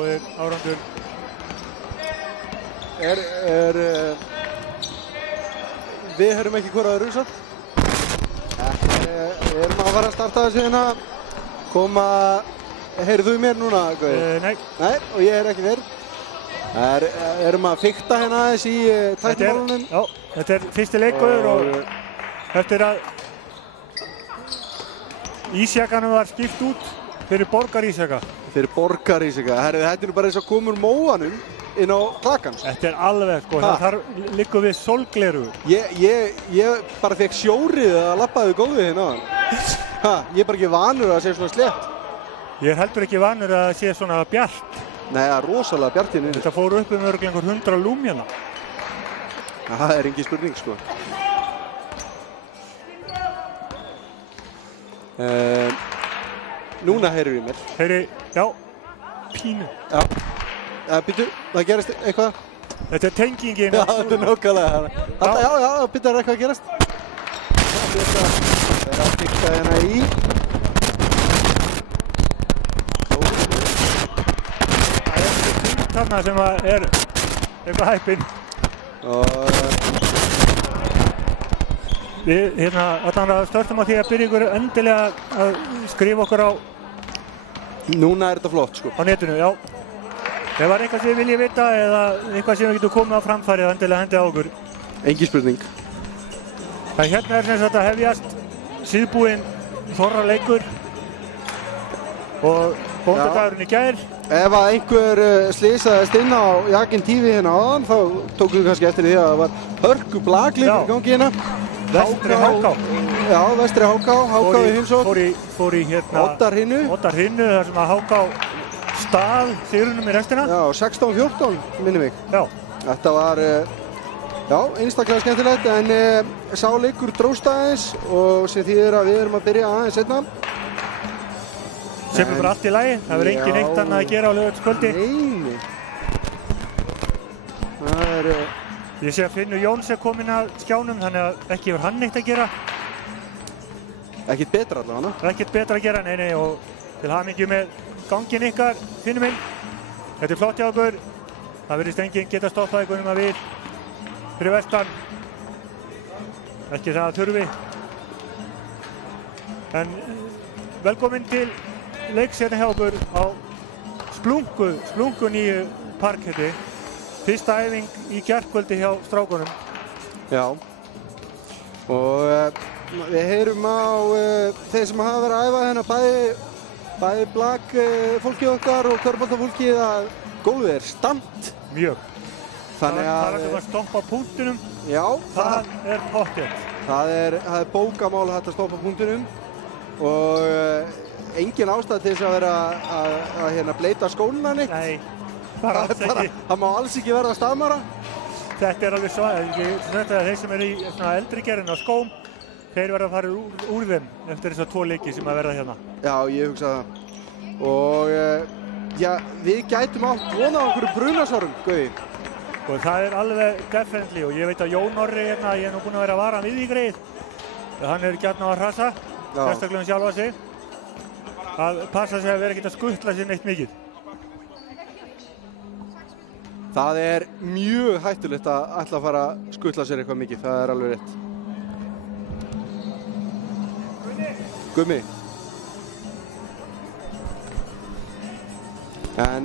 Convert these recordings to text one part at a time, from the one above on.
góðir árangur. Við hörum ekki hvora öðru samt. Við erum að fara að starta þessu hérna. Heyrðu þú í mér núna, Gauði? Nei. Nei, og ég ekki verið. Erum að fikta hérna aðeins í tæknimálunum. Já, þetta fyrsti leikur og eftir að ísjakanum var skipt út fyrir borgarísjaka. Fyrir borgarísjaka. Þetta bara eins og komur móanum inn á klakan. Þetta alveg, sko. Það liggur við sólgleru. Ég bara fekk sjórið að labbaði góðið hérna. Ég bara ekki vanur að það sé svona slétt. Ég heldur ekki vanur að það sé svona bjart. Nei, það rosalega bjart hérna. Þetta fór upp örugglega 100 lúm hérna. Það engin spurning, sko. Núna heyrir við mér. Já, pínu. Já. Býtu, það gerist eitthvað. Þetta tengingin. Já, þetta nákvæmlega. Já, býtu, það eitthvað að gerast. Það að fikta hérna í. Þarna sem eitthvað hæppinn. Við allan að störtum á því að byrja ykkur endilega að skrifa okkur á. Núna þetta flott, sko. Á netinu, já. Ef það eitthvað sem við viljum vita eða eitthvað sem við getum komið á framfæri þá endilega hendi á okkur. Engin spurning. Það hérna sem sagt að hefjast síðbúinn þorra leikur og bóndadagurinn í gær. Ef að einhver slysaðist inn á Jakin TV hérna áðan þá tókum við kannski eftir því að það var hörku blaglið í gangi hérna. Vestri Háká. Já, Vestri Háká. Háká í heimsókn. Fór í hérna Oddarhinnu. Oddarhinnu þar sem að Háká stál sigrinum í restina. Já, 16-14 minnum mig. Já. Þetta var einstaklega skemmtilegt en sá leikur dróst aðeins og sem þýðir að við erum að byrja aðeins seinna. Sem bara allt í lagi, það verður engin eitt annað að gera á laugardagskvöldi. Nei. Ég sé að Finnur Jóns kominn að skjánum, þannig að ekki hefur hann neitt að gera. Ekkert betra allavega. Ekkert betra að gera, nei, og til hamingju með ganginn ykkar, Finnur minn. Þetta flott hjá okkur. Það virðist enginn geta stoppað ykkur um að við fyrir vestan. Ekki það að þurfi. En velkomin til leiks hérna hjá okkur á Splunku nýju parketti. Fyrsta æfing í gærkvöldi hjá strákunum. Já. Og við heyrum á þeir sem hafa verið að æfa hérna bæði fólkið okkar og körfuboltafólkið að gólfið stamt. Mjög. Þannig að það er að stoppa punktinum. Já. Það er pottþétt. Það er bókamál að þetta stoppa punktinum og engin ástæða til þess að vera að bleita skónuna neitt. Nei, bara alls ekki. Það má alls ekki verða staðmara. Þetta er alveg svo, þeir sem eru í eldri gerðin á skóm, þeir verða að fara úr þeim eftir þess að 2 leiki sem að verða hérna. Já, ég hugsa það. Og við gætum átt vona á einhverju brunasárum, Gauði. Og það er alveg definitely og ég veit að Jón Orri hérna, ég er nú búinn að vera að vara við í greið. Hann er gjarn á að hrassa, sérstaklega sjálfa sig. Að passa sig að vera ekkert að skutla sér neitt mikið. Það er mjög hættulegt að ætla að fara að skutla sér eitthvað mikið, það er alveg rétt. Gummi. En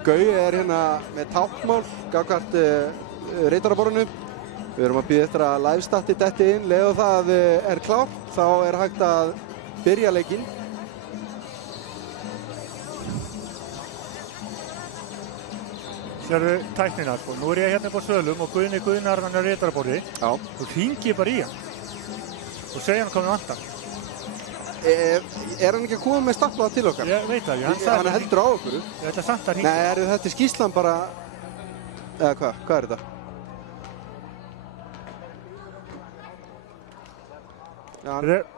Gauði er hérna með táknmál gagnvart Reytaraborðinu. Við erum að bíða eftir að livestati detti inn. Leið og það er klárt, þá er hægt að byrja leikinn. Sérðu tæknina, sko. Nú er ég hérna upp á Sölum og Guðnar hann er Reytaraborði. Já. Og hringi bara í hann. Og segja hann hvað við vantar. Er hann ekki að koma með staflaða til okkar? Ég veit það, hann heldur á okkur. Ég ætla samt að hringja. Nei, þetta er skýrslan bara... Eða hvað? Hvað er þetta?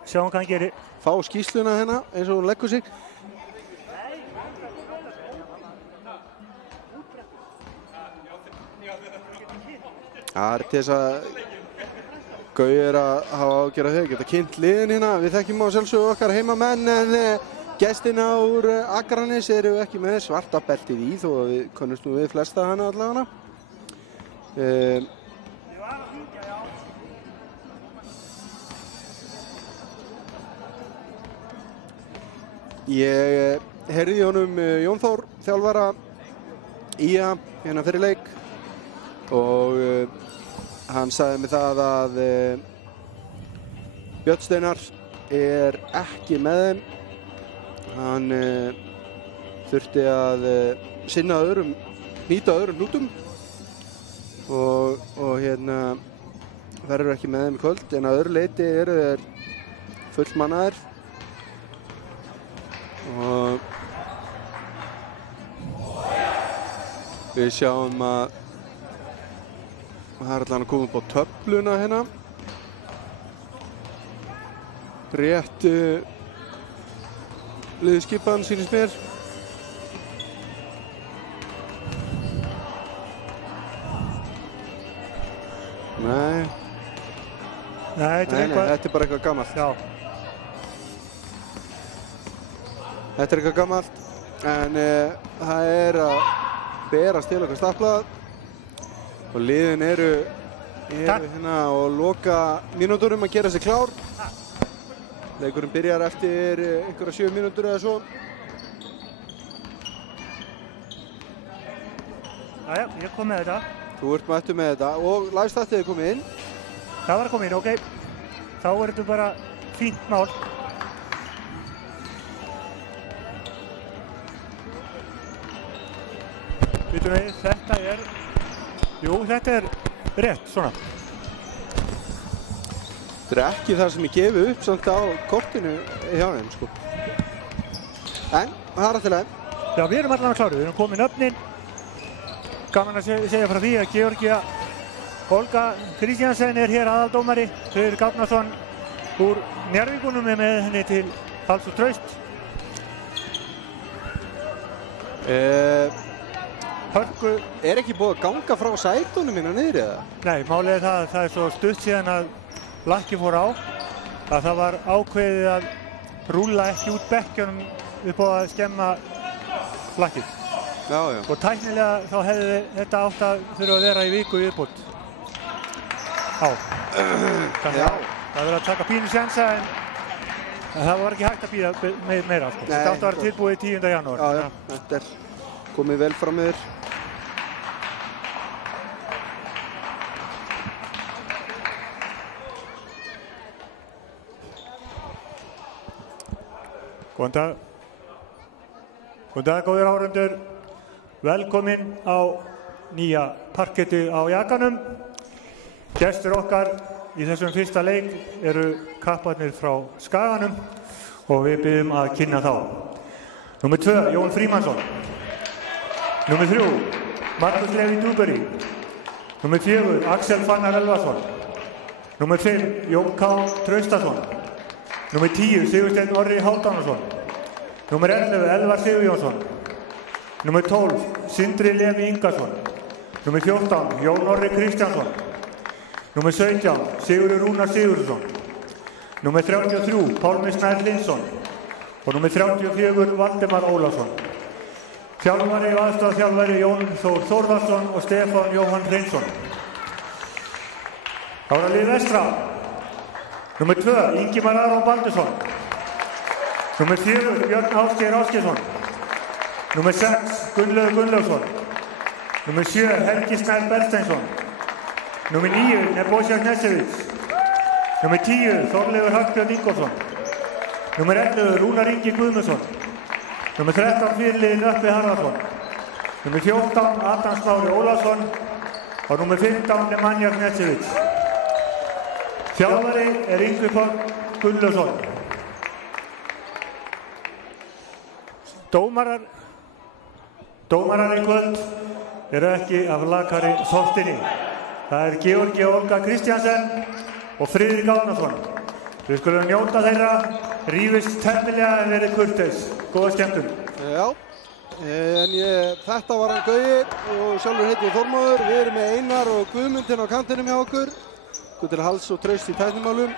Sjáum hvað hann gerir. Fá skýrsluna hérna eins og hún leggur sig. Það er til þess að Gauði er að hafa ágjörð að þau geta kynnt liðin hérna. Við þekkjum á sjálfsögðu okkar heimamenn en Gestina úr Akranes eru ekki með svarta beltið í þó að við könnumst nú við flesta hana allavega. Ég heyrði í honum Jón Þór, þjálfara IA hérna fyrir leik og hann sagði mér það að Björn Steinar er ekki með þeim. Hann þurfti að nýta öðrum hnútum og hérna verður ekki með þeim í kvöld, en að öðru leyti eru þeir fullmannaðir og við sjáum að það er allan að koma upp á töfluna hérna. Rétt liðskipan sýnist mér. Nei, þetta er bara eitthvað gamalt. Já. Þetta er eitthvað gamalt, en það er að berast til okkar staflað og liðin eru hérna á loka mínúturum að gera sig klár. Leikurinn byrjar eftir einhverja 7 mínútur eða svo. Jæja, ég kom með þetta. Þú ert mættur með þetta og live-statið er komið inn. Það var að koma inn, ok. Þá er þetta bara fínt mál. Vitum við, þetta er... Jú, þetta er rétt, svona. Þetta er ekki það sem ég gefi upp samt á kortinu hjá þeim, sko. En, það er alltaf leið. Já, við erum allan að klára. Við erum komin öfnin. Gaman að segja frá því að Georgia Olga Kristjansen er hér aðaldómari. Friðrik Árnason úr Njarðvíkunum er með henni til hals og traust. Hörku. Er ekki búið að ganga frá sætunum minna niður eða? Nei, málið er það er svo stutt síðan að lakki fór á að það var ákveðið að rúlla ekki út bekkjunum upp á að skemma lakkið. Já, já. Og tæknilega þá hefði þetta átt að þurfa að vera í viku viðbót á. Þannig að það verður að taka pínu sjensa en það var ekki hægt að bíða meira, sko. Þetta átt að vera tilbúið 10. janúar. Já, já, þetta er komið vel fram yfir. Góðan dag. Góðan dag, góðir áhorfendur. Velkomin á nýja parkettið á Jakanum. Gestir okkar í þessum fyrsta leik eru kapparnir frá Skaganum og við biðjum að kynna þá. Númer 2, Jón Frímannsson. Númer 3, Markus Leví Dúberi. Númer 4, Axel Fannar Elvarsson. Númer 5, Jón K. Traustason. Númer 10, Sigursteinn Orri Hálfdánason. Númer 11, Elvar Sigurjónsson. Númer 12, Sindri Leví Ingarsson. Númer 14, Jón Orri Kristjánsson. Númer 17, Sigurður Rúnar Sigurðsson. Númer 33, Pálmi Snær Lindsson. Og númer 34, Valdemar Ólafsson. Þjálfari og aðstoðarþjálfari Jón Þór Þórðarsson og Stefán Jóhann Hreinsson. Þá er að lið vestra. Númer 2, Ingimar Aron Baldursson. Númer 4, Björn Ásgeir Ásgeirsson. Númer 6, Gunnlaugur Gunnlaugsson. Númer 7, Helgi Snær Bersteinsson. Númer 9, Nebojša Knežević. Númer 10, Þorleifur Hallbjörn Ingólfsson. Númer 11, Rúnar Ingi Guðmundsson. Númer 13, fyrirliði Nöppvi Harðarsson. Númer 14, Adam Smári Ólafsson. Og númer 15, Nemanja Knežević. Þjálfari er Yngvi Páll Gunnlaugsson. Dómarar í kvöld eru ekki af lakari sortinni. Það er Georgia Olga Kristjansen og Friðrik Árnason. Við skulum njóta þeirra, rífist temmilega en verið kurteis. Góða skemmtun. Já, en þetta var hann Gaui og sjálfur heiti ég Þormóður. Við erum með Einar og Guðmundin á kantinum hjá okkur. Til hals og traust í tæknimálum.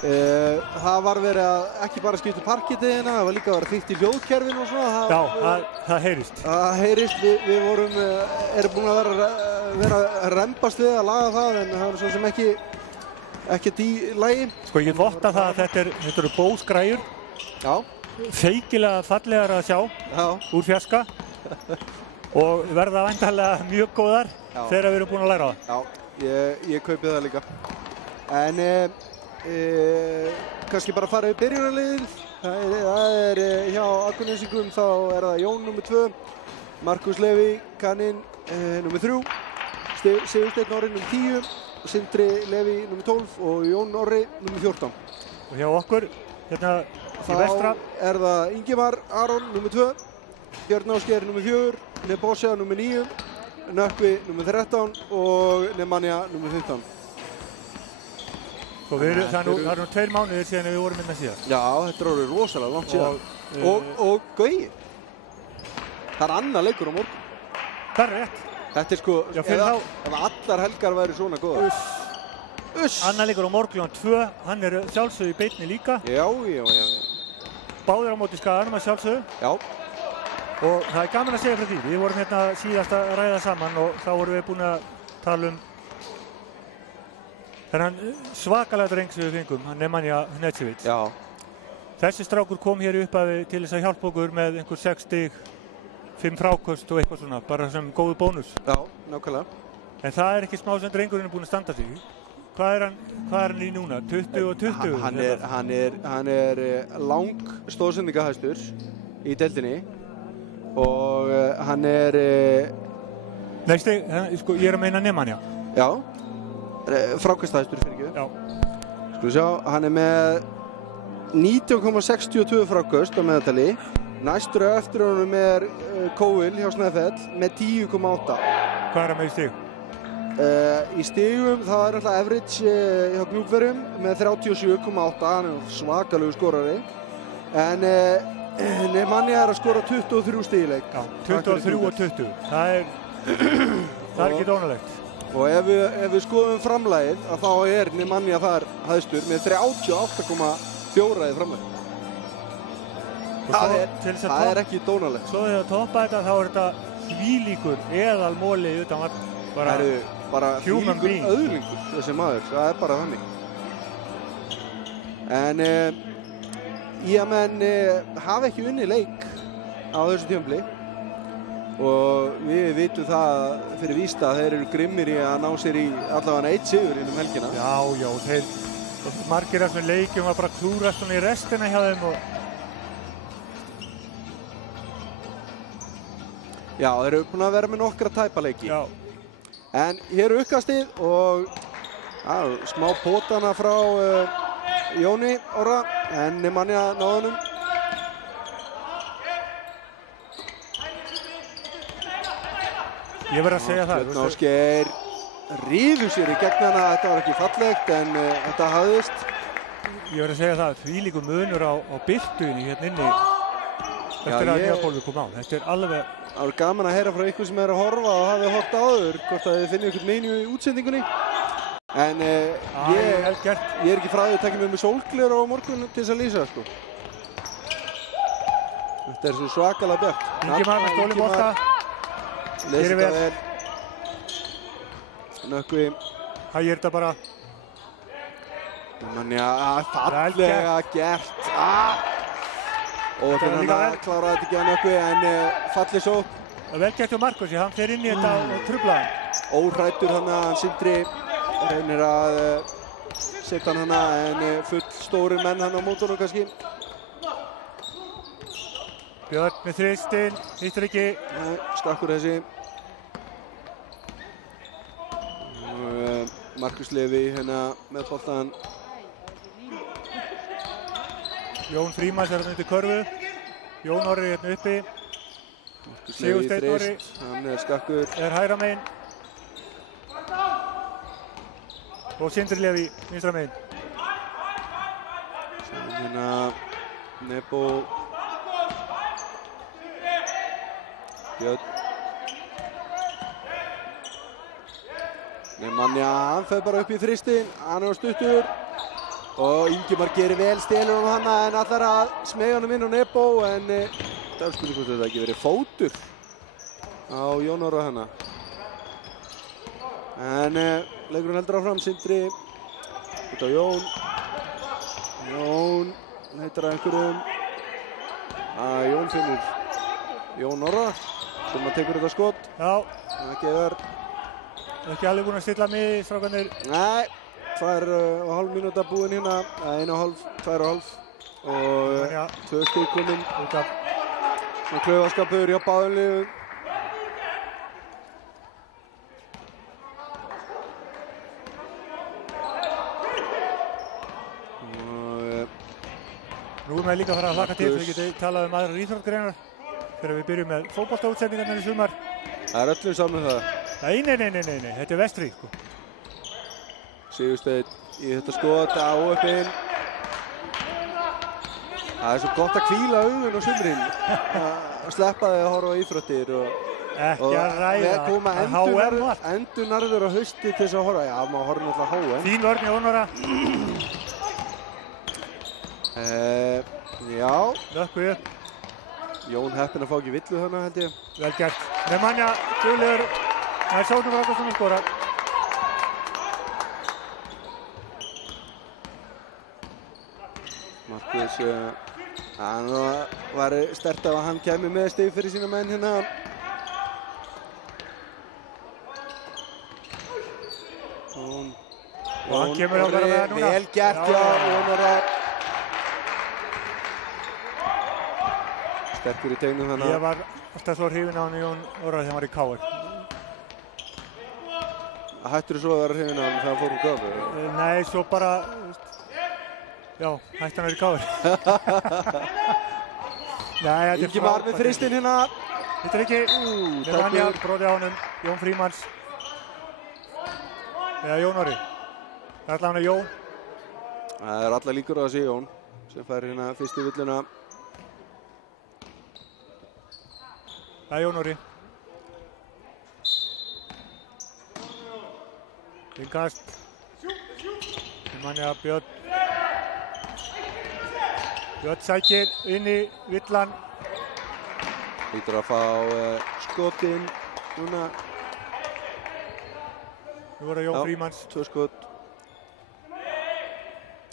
Það var verið að ekki bara skipta parketiðina, það var líka að vera þýtt í hljóðkerfinu og svona. Já, það heyrist. Það heyrist, við vorum, erum búin að vera að rembast við að laga það, en það er svo sem ekkert í lagi. Sko, ég get votta það að þetta eru Bose-græjur. Já. Feikilega fallegar að sjá úr fjarska og verða væntanlega mjög góðar þegar við erum búin að læra það. Já, ég kaupi það líka. En kannski bara fara við byrjunarliðið. Það er hjá Akurnesingum, þá er það Jón nr. 2, Markus Leví Kaninn nr. 3, Sigursteinn Orri nr. 10, Sindri Leví nr. 12 og Jón Orri nr. 14. Og hjá okkur, hérna í vestra, er það Ingimar Aron nr. 2, Björn Ásgeir nr. 4, Nebosja nr. 9, Nökkvi nr. 13 og Nemanja nr. 15. Og það er nú 2 mánuðir síðan við vorum hérna síðast. Já, þetta er orðið rosalega langt síðan. Og Gaui. Það er annar leikur á morgun. Það er rétt. Þetta er sko, ef allar helgar væri svona góðar. Annar leikur á morgun á 2, hann er sjálfsögðu í beinni líka. Já. Báðir á móti Skaganum að sjálfsögðu. Já. Og það er gaman að segja frá því. Við vorum hérna síðast að ræða saman og þá vorum við búin að tala þennan svakalega dreng sem við fengum, Nemanja Hnetsević. Já. Þessi strákur kom hér upp til þess að hjálpa okkur með einhver 6 stig, 5 fráköst og eitthvað svona, bara sem góðu bónus. Já, nákvæmlega. En það er ekki smá sem drengurinn er búinn að standa sig. Hvað er hann í núna? 20 og 20? Hann er lang stóðsendingahæstur í deildinni og hann er... Nei, sko, ég er að meina Nemanja. Já. Frákastæðstur fyrir ekki. Já. Sko við sjá, hann er með 19,62 frákast á meðaltali. Næstur eftir honum er Kóil hjá Snæfell með 10,8. Hvað er hann með í stig? Í stigum það er alltaf average hjá Gnúpverjum með 37,8. Hann er svakalegu skorari. En Nemanja er að skora 23 stig í leik. Já, 23 og 20. Það er ekki dónalegt. Og ef við skoðum framlagið, þá er Nemanja þar hæstur með 38,4 í framlagið. Það er ekki dónalegt. Svo þegar toppa þetta, þá er þetta þvílíkur eðalmóli utan vall. Bara þvílíkur öðlingur, þessi maður. Það er bara þannig. En menn hafa ekki unnið leik á þessu tímabili. Og við vitum það fyrir víst að þeir eru grimmir í að ná sér í allavega 1 sigur inn helgina. Já, þeir margir af þessum leikjum var bara klúrast svona í restina hjá þeim og... Já, þeir eru búin að vera með nokkra tæpaleiki. Já. En hér er uppkastið og smá potana frá Jóni Orra, en Nemanja náðunum. Ég verð að segja það. Björn Ásgeir rífur sér í gegn hana, þetta var ekki fallegt en þetta hafðist. Ég verð að segja það, þvílíkur munur á birtunni hérna inni eftir að nýjabólvi kom á. Þetta er alveg... Það er gaman að heyra frá ykkur sem er að horfa og hafi hort áður, hvort að þið finnir ykkur meinu í útsendingunni. En ég er ekki frá því að taka með sólgler á morgun til þess að lýsa, sko. Þetta er svo svakalega bjart. Ingimar með stólinn bolta. Lesið það vel. Nökkvi. Hægir þetta bara. Nemanja, fallega gert. Og þannig að klára þetta ekki að Nökkvi, en fallið svo. Vel gert hjá Markusi, hann fer inn í þetta og trufla hann. Óhræddur þannig að hann Sindri reynir að setja hann hana, en full stórir menn hann á mótunum kannski. Björn með þristinn, hittir ekki. Skakkur þessi. Markus Leví hérna með boltan. Jón Frímanns er hérna undir körfu. Jón Orri hérna uppi. Sigursteinn Orri. Hann er skakkur. Er hægra megin. Og Sindri Leví vinstra megin. Hérna Nebo. Björn. Nemanja, hann fer bara upp í þristinn, hann er á stuttur. Og Ingimar gerir vel, stelur hann hana en allar að smeyga hann inn á Nebo en það er spurning hvort þetta ekki verið fótur á Jón Orra hana. En leikurinn heldur áfram, Sindri út á Jón. Jón leitar að einhverjum. Jón finnur Jón Orra sem að tekur þetta skot. Já. Það gefur. Ekki alveg búin að stilla mig, strákarnir. Nei, 2,5 mínúta búin hérna. 1,5, 2,5 og 2 stig komin. Svona klaufaskapur hjá báðum liðum. Nú erum við líka að fara að hlaka til, við getum talað um aðrar íþróttgreinar þegar við byrjum með fótboltaútsendingarnar í sumar. Það er öllum saman það. Nei, þetta er vestri, sko. Sigursteinn í þetta skot á uppinn. Það er svo gott að hvíla augun á sumrin. Að sleppa þig að horfa á íþróttir og ekki að ræða. Með koma endurnarður á hausti til þess að horfa. Já, maður horfir náttúrulega HM. Fín vörn Jón Orra. Já. Lökku upp. Jón heppinn að fá ekki villu þarna held ég. Vel gert. Nemanja Guðlaugur. Það er Sóknur Ágústsson að skora. Markus, hann var sterkt af að hann kæmi með stig fyrir sína menn hérna. Og hann kemur að vera með það núna. Vel gert, já, Jón Orra. Sterkur í tegnum þannig. Ég var alltaf svo hrifinn á hann Jón Orra þegar hann var í KR. Hættur þú svo að vera hrifinn á hann þegar hann fór úr KR? Nei, svo bara, já, hætti hann að vera í KR. Nei, þetta er Ingimar með fristinn hérna. Þetta er ekki, Nemanja, bróði á honum, Jón Frímanns. Eða Jón Orri. Það er allavega Jón. Það er alla líkur á þessi Jón sem fær hérna fyrstu villuna. Það er Jón Orri. Innkast. Nemanja Björn. Björn sækir inn í villan. Lítur að fá skotinn núna. Nú voru Jón Frímanns. 2 skot.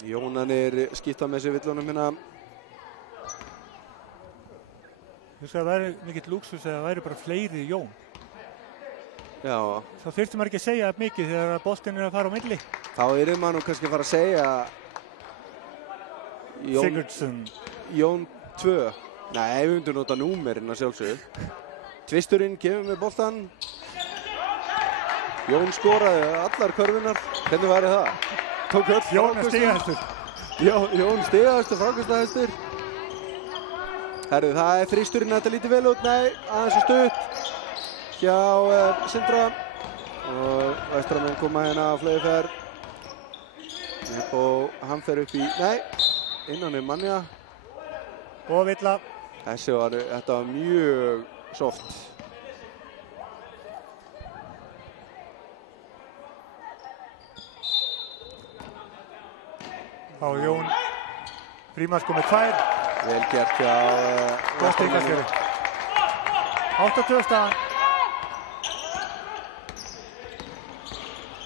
Jónan skipta með sér villunum hérna. Þú veist að það væri mikill lúksus eða það væri bara fleiri Jón. Já. Þá þurfti maður ekki að segja mikið þegar boltinn að fara á milli. Þá maður nú kannski að fara að segja Sigurdsson. Jón 2. Nei, við myndum nota númerinn að sjálfsögðu. Tvisturinn kemur með boltan. Jón skoraði allar körfunar. Hvernig væri það? Tók öll Jón stigahæstur. Jón stigahæstur, frákastahæstur. Herru, það er þristurinn, þetta lítur vel út. Nei, aðeins og stutt hjá Sindra. Og Vestramenn koma hérna á fleyðferð. Nebo, hann fer upp í, nei, innan Nemanja. Og villa. Þetta var mjög soft. Þá Jón Frímanns kom með 2. Vel gert hjá Góð stigastjóri. 8-2 staðan.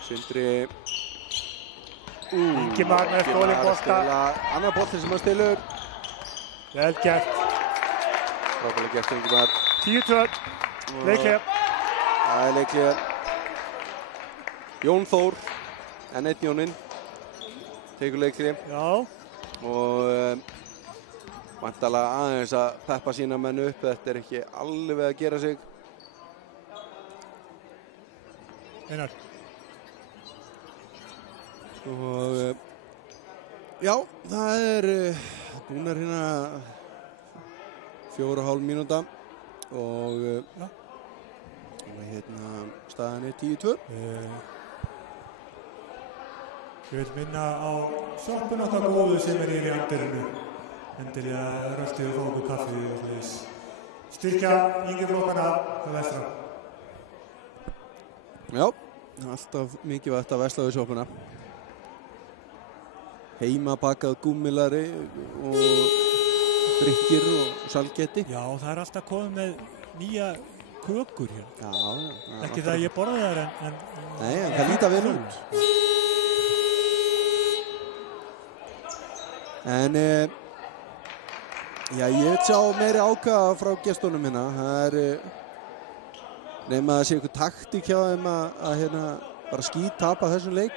Sindri. Ingimar með stólinn bolta. Annar boltinn sem hann stilur. Vel gert. Frábærlega gert Ingimar. 10-2. Leikhlé. Það er leikhlé. Jón Þór. En einn Jóninn. Tekur leikhlé. Já. Og væntanlega aðeins að peppa sína menn upp. Þetta er ekki alveg að gera sig. Einar. Og já, það er búnar hérna 4,5 mínúta og hérna staðan er 10-2. Ég vil minna á sjoppuna okkar góðu sem er í andirinu. Endilega röltið og fá okkur kaffi og þess. Styrkja yngri flokkana það vestra. Já, alltaf mikilvægt að versla við sjoppuna. heimabakað gúmmilari og drykkir og salgeti. Já, það alltaf komið með nýja kökur hér. Já. Ekki það að ég borði þær en nei, en það líta vel út. En já, ég vil sjá meiri ákafa frá gestunum hérna. Það nema að það sé eitthvað taktík hjá þeim að hérna bara skíttapa þessum leik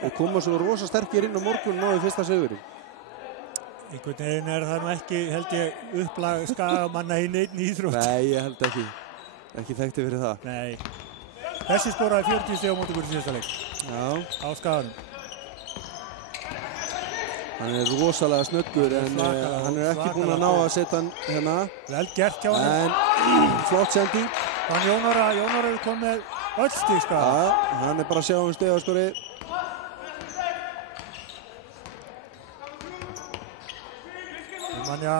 og koma svo rosa sterkir inn á morgun og náðu fyrsta sigurinn. Einhvern veginn það nú ekki, held ég, upplag skagamanna í neinni íþrótt. Nei, ég held ekki. Ekki þekkti fyrir það. Nei. Þessi skoraði 40 stig á móti okkur í síðasta leik. Já. Á Skaganum. Hann rosalega snöggur en hann ekki búinn að ná að setja hann hérna. Vel gert hjá hann. En flott sending. Þannig Jón Orra kom með öll stig Skaga. Já, hann bara að sjá stigaskorið. Manja.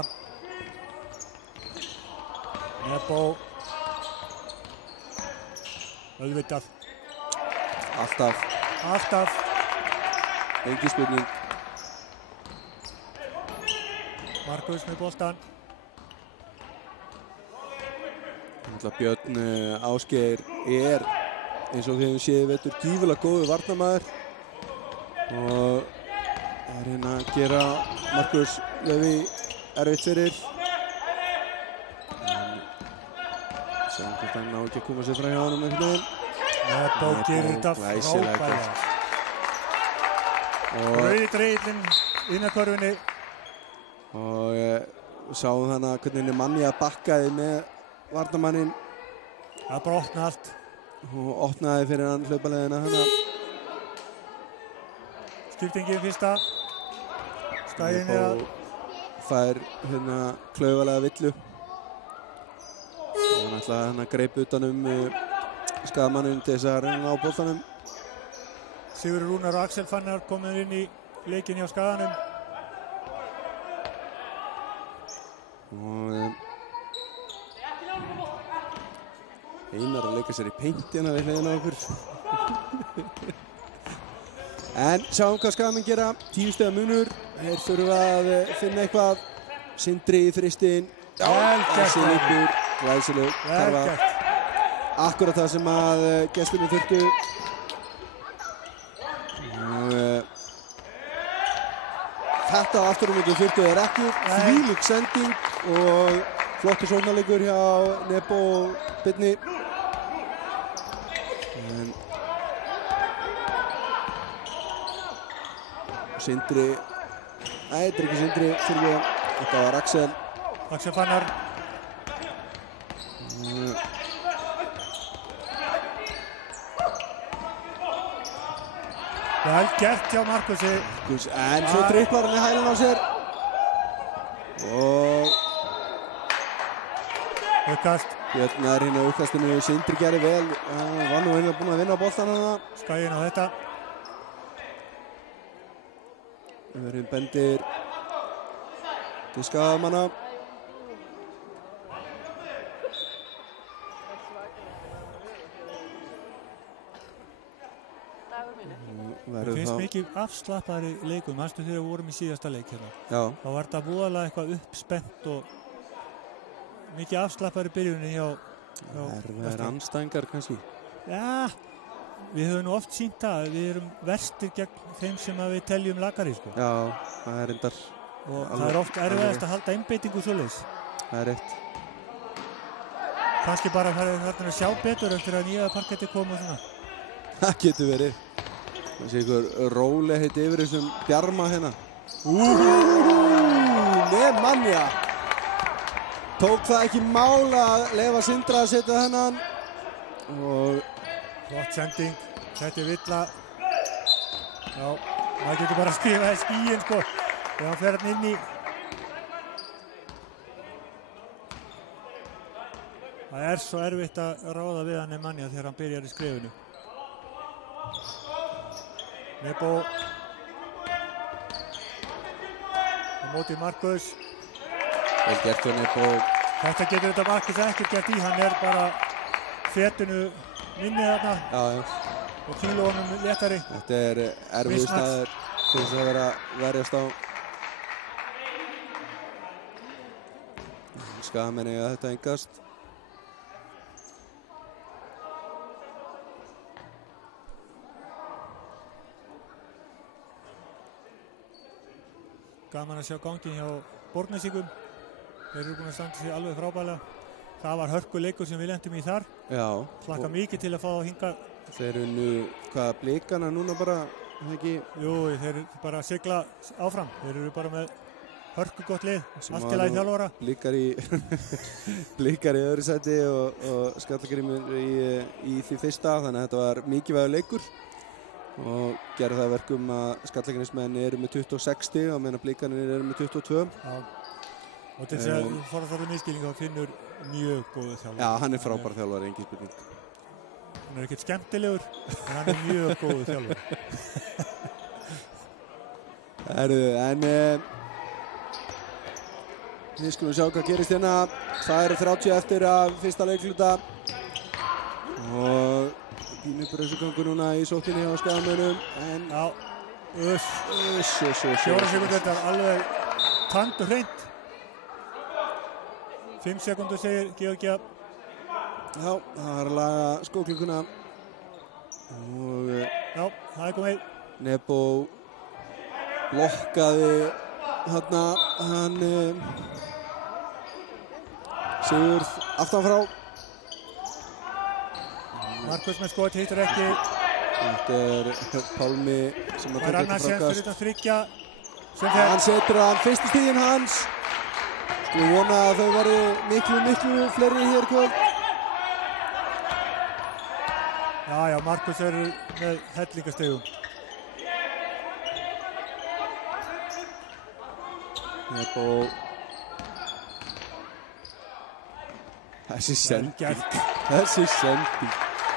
Nebo. Auðvitað. Alltaf. Engi spurning. Markus með boltan. Björn Ásgeir eins og við hefum séð vetur gífulega góður varnarmaður og hérna að gera Markus Leví erfitt fyrir. Sjáum hvort hann ná ekki að koma sér frá hjá honum einhvern veginn. Nebo gerir þetta frábælega. Rauði dreigillinn inn að körfunni. Og sáum þannig að hvernig Manja bakkaði með varnarmanninn. Það bara opnaði allt. Og opnaði fyrir hann hlaupaleiðina hana. Skiptingin fyrsta. Skaginn að fær hérna klaufalega villu. Og hann ætlaði hann að greipa utan Skagamanninn til þess að reyna á boltanum. Sigurður Rúnar og Axel Fannar komið inn í leikinn hjá Skaganum. Og Einar að leika sér í peintina við hliðina á okkur. En sjáum hvað Skagamenn gera. 10 stiga munur. Þeir þurfa að finna eitthvað. Sindri í þristinn. Þessi leikur. Glæsileg. Það var akkurat það sem að gestunum þurftu. Þetta aftur á móti þurftu þeir ekki. Þvílík sending og flottur sóknarleikur hjá Nebo og Birni. Sindri, nei, þetta ekki Sindri, þetta var Axel. Axel Fannar. Vel gert hjá Markusi. En svo triplar hann í hælinn á sér. Og uppkast. Björn hérna uppkastinu. Sindri gerði vel. Var nú búinn að vinna boltan hana. Skaginn á þetta. Öðurinn bendir til Skagamanna. Mér finnst mikið afslappaðri leikum, manstu þegar við vorum í síðasta leik hérna. Já. Þá var þetta voðalega eitthvað uppspennt og mikið afslappaðri byrjunni hjá Það er andstæðingar kannski. Já, við höfum nú oft sýnt það, við erum verstir gegn þeim sem við teljum lakari, sko. Já, það er reyndar. Og það er oft erfiðast að halda einbeitingu svoleiðis. Það er rétt. Kannski bara þarna að sjá betur eftir að nýja parketti koma og svona. Það getur verið. Það sé ykkur rólegheit yfir þessum bjarma hérna. Með Manja. Tók það ekki mál að leyfa Sindra að setja hennan. Og flott sending. Þetta er villa. Já, maður getur bara að skrifa í skíin, sko. Þegar hann fer hann inn í. Það er svo erfitt að ráða við hann Manja þegar hann byrjar í skrifinu. Nebo á móti Markus. Vel gert hjá Nebo. Þetta getur þetta Markus ekkert gert í, hann er bara fetinu minni þarna. Já. Og kílónum léttari. Þetta er erfiður staður. til þess að vera verjast á. Skagamenn eiga þetta engast. Gaman að sjá ganginn hjá Borgnesingum. Þeir eru búin að standa sig alveg frábælega. Það var hörkuleikur sem við lentum í þar. Já. Hlakka mikið til að fá að hinga. Þeir eru hvað Blikana núna bara, ekki? Jú, þeir eru bara að sigla áfram. Þeir eru bara með hörkugott lið. Allt til að þjálfara. Blikar í öðru sæti og Skallagrímur í því fyrsta. Þannig að þetta var mikilvægur leikur. Og gerði það verkum að Skallagrímsmenn eru með 26 stig á meðan Blikarnir eru með 22. Já. Og til þess að forðarþorri misskilning þá Finnur mjög góðu þjálfari. Já, hann frábær þjálfari, engin spurning. Hann ekkert skemmtilegur, en hann mjög góðu þjálfari. En við skulum sjá hvað gerist hérna. Það eru 30 eftir af fyrsta leikluta. Og pínu bröðsugangur núna í sókninni á Skagamönnum. En já, 4 sekúndur, þetta er alveg tandur hreint. 5 sekúndur segir Georgia. Já, það var að laga skóklukkuna. Og já, það er komið. Nebo blokkaði þarna, hann Sigurð aftanfrá. Markus með skot hittir ekki. Þetta er Pálmi sem að það er annars séns fyrir utan þriggja. Hann setur hann fyrstu stiginn hans. Skulum vona að þau verði miklu fleiri hér kvöld. Já, Markus er með hellingastegum. Nebo. Þessi sending.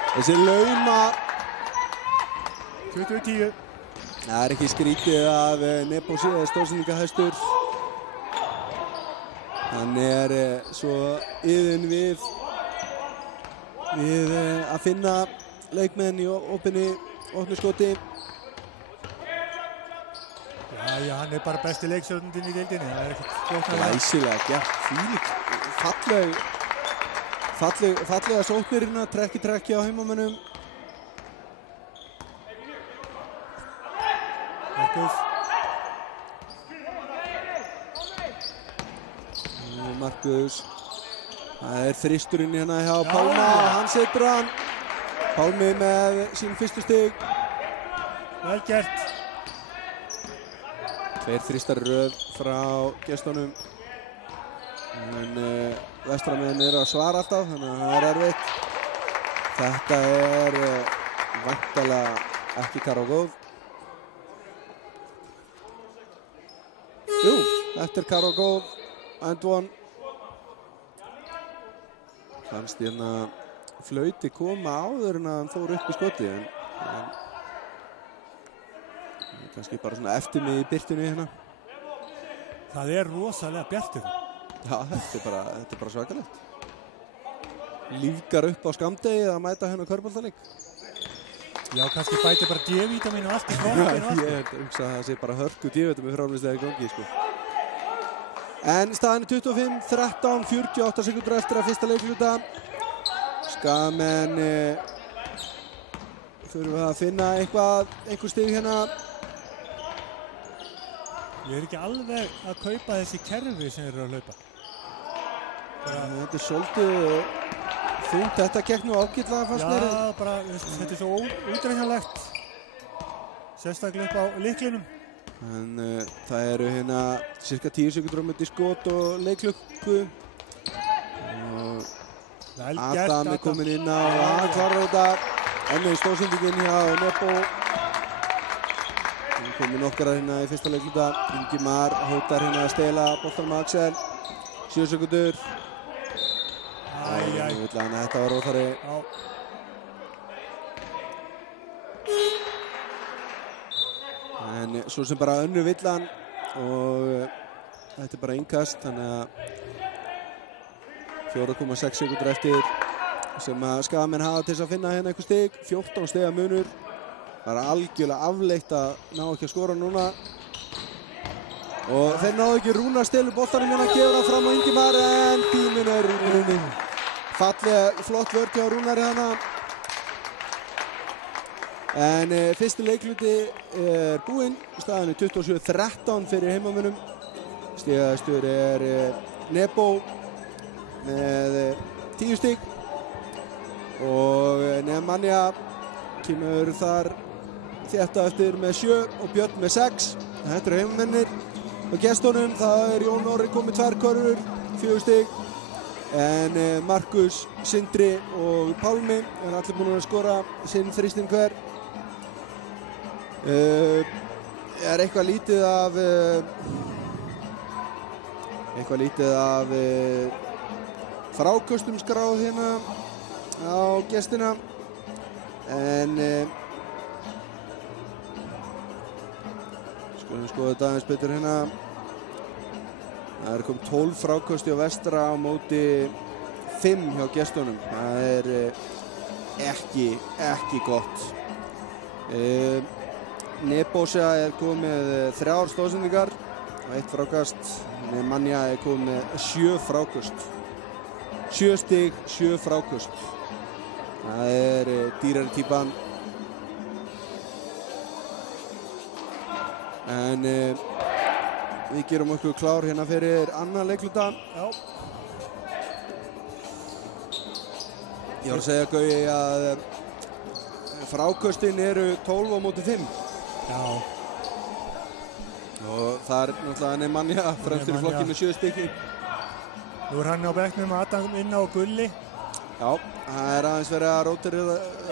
Þessi lauma. 20-10. Það er ekki skrítið að Nebo sé stórsendingahæstur. Hann er svo iðinn við að finna leikmenn í opnu skoti. Já, hann er bara besti leiksöndin í deildinni. Það er ekkert flóknara. Glæsilega gert, fallega sóknirina, trekki á heimamönnum. Markus. Það er þristurinn hérna hjá Pálma, hann setur hann. Pálmi með sín fyrstu stig. Vel gert. 2 þristar röð frá gestunum. En vestramenn eru að svara alltaf, þannig að það er erfitt. Þetta er væntanlega ekki Karol góð. Jú, þetta er Karol góð. And one. Fannst hérna flauti koma áður en að hann fór upp í skoti, en kannski bara svona eftir mig í birtunni hérna. Það er rosalega bjartur. Já, þetta er bara svakalegt. Lífgar upp á skammdegi að mæta hérna körfuboltaleik. Já, kannski bæti bara D-vítamín og allt í kroppinu. Já, ég hugsa að það sé bara hörku D-vítamín framleiðslega í gangi, sko. En staðan er 25-13, 48 sekundur eftir að fyrsta leikluta. Skagamenn þurfum við að finna einhver stig hérna. Ég er ekki alveg að kaupa þessi kerfi sem eru að hlaupa. Þetta er svolítið þungt, þetta gekk nú ágætlega fannst mér. Já, bara þetta er svo útreiknanlegt. Sérstaklega upp á lyklinum. En það eru hérna cirka 10 sekundur á milli skot og leikklukku. Adam er komin inn á og hann klarar þetta. Ennið stórsendingin hjá Nebo. Hann komið nokkara hérna í fyrsta leikluta. Ingimar hótar hérna að stela boltanum á Axel. 7 sekundur. Þetta var óþarri. En svo sem bara önnur villan og þetta er bara innkast, þannig að 4,6 sekundur eftir sem að Skagamenn hafa til þess að finna hérna einhver stig. 14 stiga munur var algjörlega afleitt að ná ekki að skora núna. Og þeir náðu ekki. Rúnar stelur boltanum hérna, gefur hann fram á Ingimar en tíminn er runninn. Fallega, flott vörn hjá Rúnari hérna. En fyrsti leikluti er búinn. Staðan er 27-13 fyrir heimamönnum. Stigahæstur er Nebo með 10 stig. Og Nemanja kemur þar þétt á eftir með 7 og Björn með 6. Þetta eru heimamennir. Og gestunum, það er Jón Orri komið 2 körfur, 4 stig. En Markus, Sindri og Pálmi er allir búin að skora sinn þrýsting hver. Er eitthvað lítið af fráköstum skráð hérna á gestina. En skulum skoða þetta aðeins betur hérna. Það kom 12 frákösti á vestra á móti 5 hjá gestunum. Það er ekki gott. Nebósa er komið með 3 stóðsendingar og 1 frákast. Nemanja er komið með 7 fráköst. 7 stig, 7 fráköst. Það er dýrari típan. En við gerum okkur klár hérna fyrir annan leikluta. Já. Ég var að segja, Gaui, að fráköstin eru 12 á móti 5. Já. Og það er náttúrulega Nemanja fremstur í flokki með 7 stykki. Nú er hann á bekknum, Adam inn á Gulli. Já, það er aðeins verið að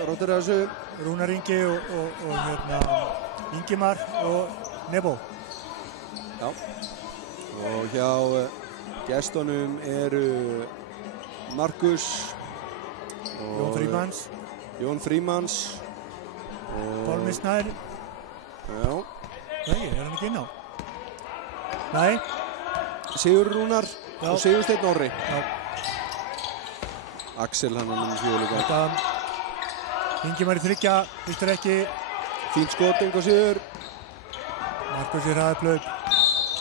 rótera þessu. Rúnar Ingi og hérna Ingimar og Nebo. Já. Og hjá gestunum eru Markus og Jón Frímanns og Pálmi Snær. Já. Nei, er hann ekki inn á? Nei. Sigur Rúnar og Sigur Steinn Orri. Já. Axel hann er númer 4 líka. Þetta Ingimar í 3, viltur ekki. Fínt skot, enga sigur. Markus í hraðaplaup.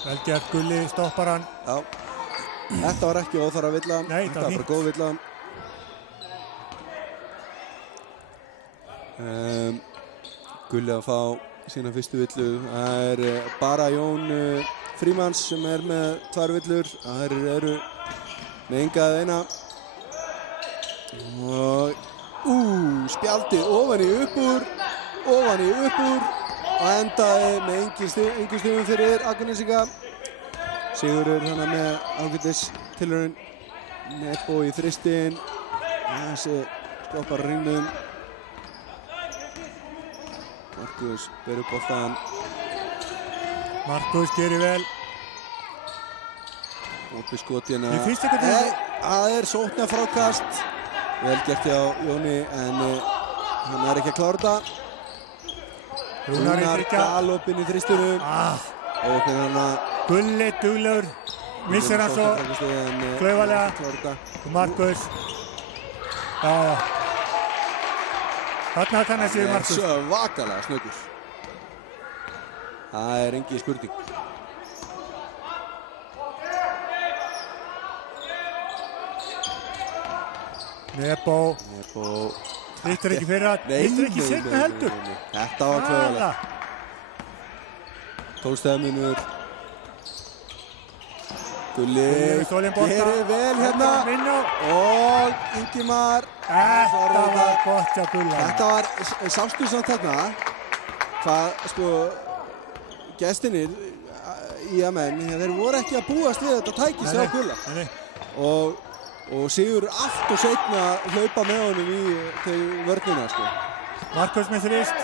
Vel gert, Gulli stoppar hann. Já. Þetta var ekki óþarfa villa. Nei, þetta var bara góð villa. Gulli að fá sína fyrstu villu. Það er bara Jón Frímanns sem er með 2 villur. Það eru með enga eða eina. Og spjaldi ofan í upp úr og endaði með engin stigum fyrir Akurnesinga. Sigurður hérna með ágætis tilraun. Nebo í þristinn. Þessi stoppar hringnum. Markus ber upp boltann. Markus gerir vel. Oppi skot hérna. Ég finnst ekki að það er sóknar frákast. Vel gert hjá Jóni en hann er ekki að klára þetta. Rúnar galopinn í þristunum. Og hérna Gulli duglegur. Missir hann svo klaufalega. Og Markus. Já. Þarna kann að séu Markus. Svakalega snöggur. Það er engin spurning. Nebo. Hittir ekki fyrra. Hittir ekki seinna heldur. Þetta var klaufalega. 12 stiga munur. Gulli gerir vel hérna. Og Ingimar. Þetta var gott hjá Gulla. Þetta var, sástu samt þarna hvað, sko, gestinir í menn, þeir voru ekki að búast við þetta tækist hjá Gulla. Og Sigur allt og seinna hlaupa með honum til vörnina, sko. Markus með þrist.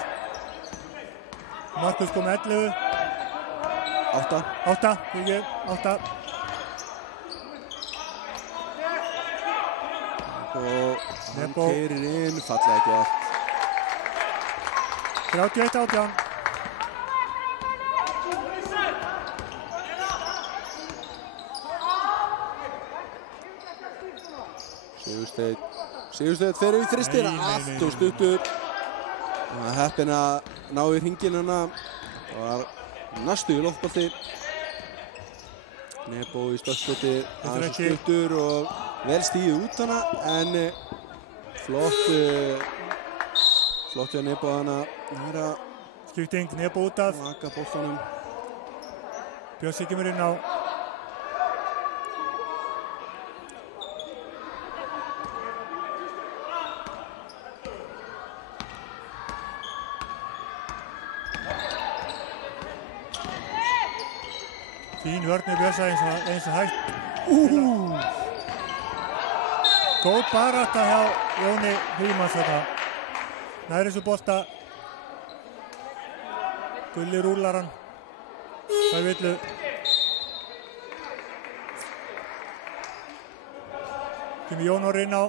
Markus kom með 11. 8. Og hann keirir inn, fallega gert. 31-18. Sigursteinn fer í þristina, allt og stuttur. Heppinn að ná í hringinn hana. Það var næstu í loftbolti. Nebo í stökkskoti, aðeins stuttur og vel stíð út hana, en flott hjá Nebo hana. Skipting, Nebo út af. Maka boltanum. Bjössi kemur inn á. Fín vörn Bjössa eins og hægt. Góð barátta hjá Jóni Hugimanns þarna. Nær þessu bolta. Gulli rúlar hann. Það er villu. Kemur Jón Orri inn á.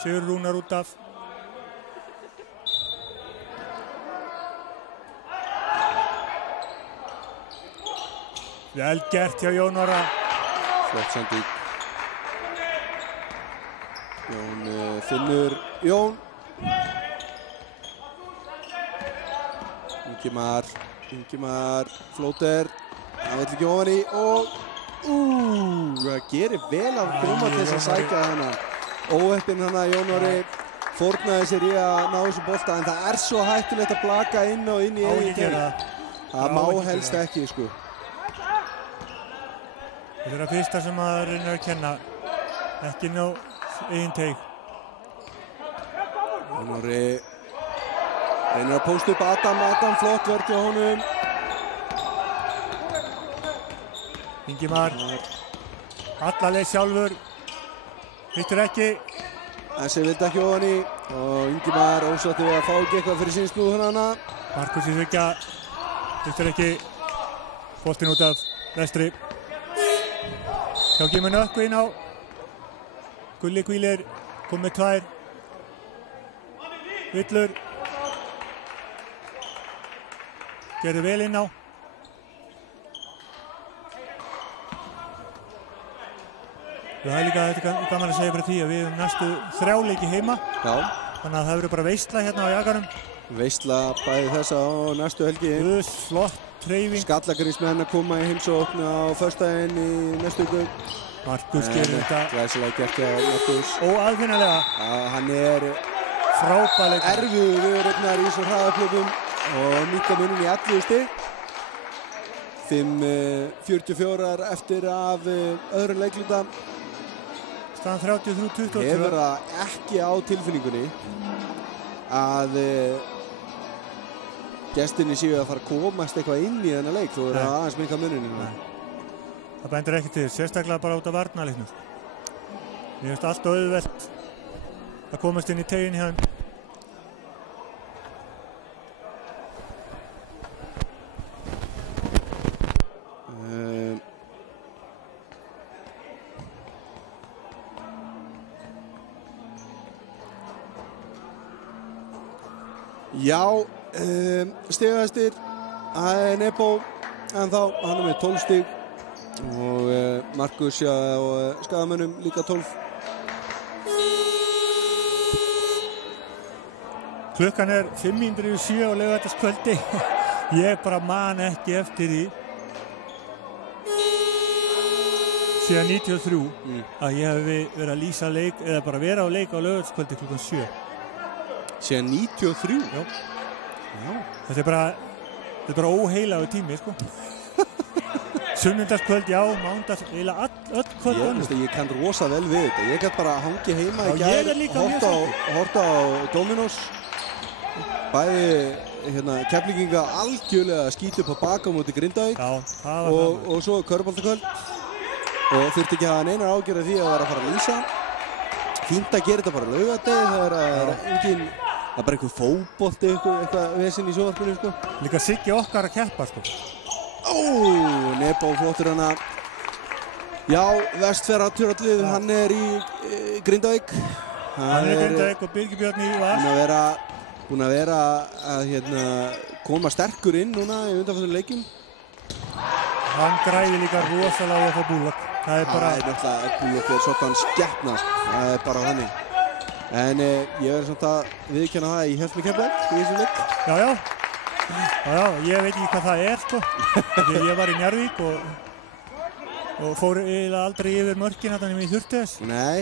Sigur Rúnar út af. Vel gert hjá Jón Orra. Flott sending. Jón finnur Jón. Ingimar flóter. Það vill ekki ofan í og það gerir vel af koma til þess að sækja hana. Óheppinn hana Jón Orri fórnaði sér í að ná þessu bolta, en það er svo hættulegt að blaka inn og inn í eigin teig. Það má helst ekki, sko. Þetta er það fyrsta sem maður reynir að kenna, ekki ná eigin teig. Jón Orri reynir að pósta upp Adam flott vörð hjá honum. Ingimar, alla leið sjálfur, hittur ekki. Þessi vildi ekki ofan í og Ingimar ósátti við að fá ekki eitthvað fyrir sín snúð hana. Markus í þryggja, hittur ekki, boltinn út af vestri. Hjá kemur Nökkvi inn á. Gulli hvílir, kom með tvær. Villur. Gerði vel inn á. Það er líka gaman að segja bara því að við höfum næstu 3 leiki heima. Já. Þannig að það verður bara veisla hérna á Jaganum. Veisla bæði þessa og næstu helgi. Flott hreyfing. Skallagrímsmenn að koma í heimsókn á föstudaginn í næstu viku. Markus gerir þetta. Glæsilega gert hjá Markus. Óaðfinnilega. Hann er frábærlegur. Erfiður viðureignar í svo hraðaklubum og nýta munin í 11 stig. 5:44 eftir af öðrum leikluta. Staðan 33-22. Hefur það ekki á tilfinningunni að gestinni séu að fara að komast eitthvað inn í þennan leik, þú verður að aðeins minka muninni. Það bendir ekki til, sérstaklega bara út af varnarleiknum. Mér finnst allt auðvelt að komast inn í teginn hjá þeim. Já, stigahæstir, það er Nebo en þá, hann er með 12 stig og Markus og skagamönnum líka 12. Klukkan er 5:07 á laugardagskvöldi. Ég bara man ekki eftir því síðan 93 að ég hef verið að lýsa leik eða bara vera á leik á laugardagskvöldi klukkan 7. Síðan 93? Já. Þetta er bara óheilagur tími, sko. Sunnudagskvöld, já, mándags, eiginlega öll kvöld. Ég kann rosa vel við þetta. Ég gæti bara hangið heima í gær, horta á Dominos. Bæði Keflvíkinga algjörlega skýti upp á baka múti Grindavík og svo körfuboltakvöld. Og þurfti ekki að hafa neinar ágjörð af því að vera að fara að lýsa. Fínt að gera þetta bara laugardegi, það er engin, það er bara einhver fótbolti, eitthvað vesinn í sjónvarpinu, sko. Líka Siggi okkar að keppa, sko. Nebo flottur hana. Já, Vestfjarðartröllið, hann er í Grindavík. Hann er í Grindavík og Birgir Björn í Val. Búinn að vera að koma sterkur inn núna í undanförnum leikjum. Hann græði líka rosalega að fá Bullock. Það er náttúrulega Bullock er svona skepna, það er bara þannig. En ég verður samt að viðurkenna það, ég held mig Keflavík í þessum leik. Já, ég veit ekki hvað það sko. Því ég var í Njarðvík og fór eiginlega aldrei yfir mörkin þarna nema ég þurfti þess. Nei,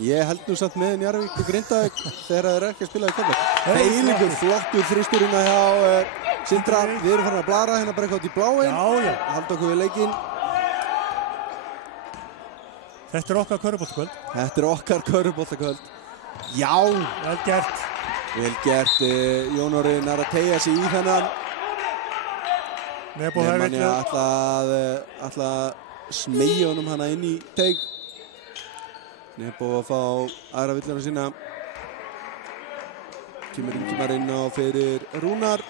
ég held nú samt með Njarðvík og Grindavík þegar þeir eru ekki að spila í Keflavík. Feilíkur, flottur þristurinn hjá Sindra. Við erum farin að blara hérna bara eitthvað út í bláinn. Já. Halda okkur við leikinn. Þetta er okkar körfuboltakvöld. Þetta er okkar körfuboltakvöld. Já! Vel gert. Vel gert. Jón Orri nær að teygja sig í þennan. Nemanja ætla að smeygja honum hana inn í teig. Nebo að fá aðra villuna sína. Kemur Ingimar inn á fyrir Rúnar.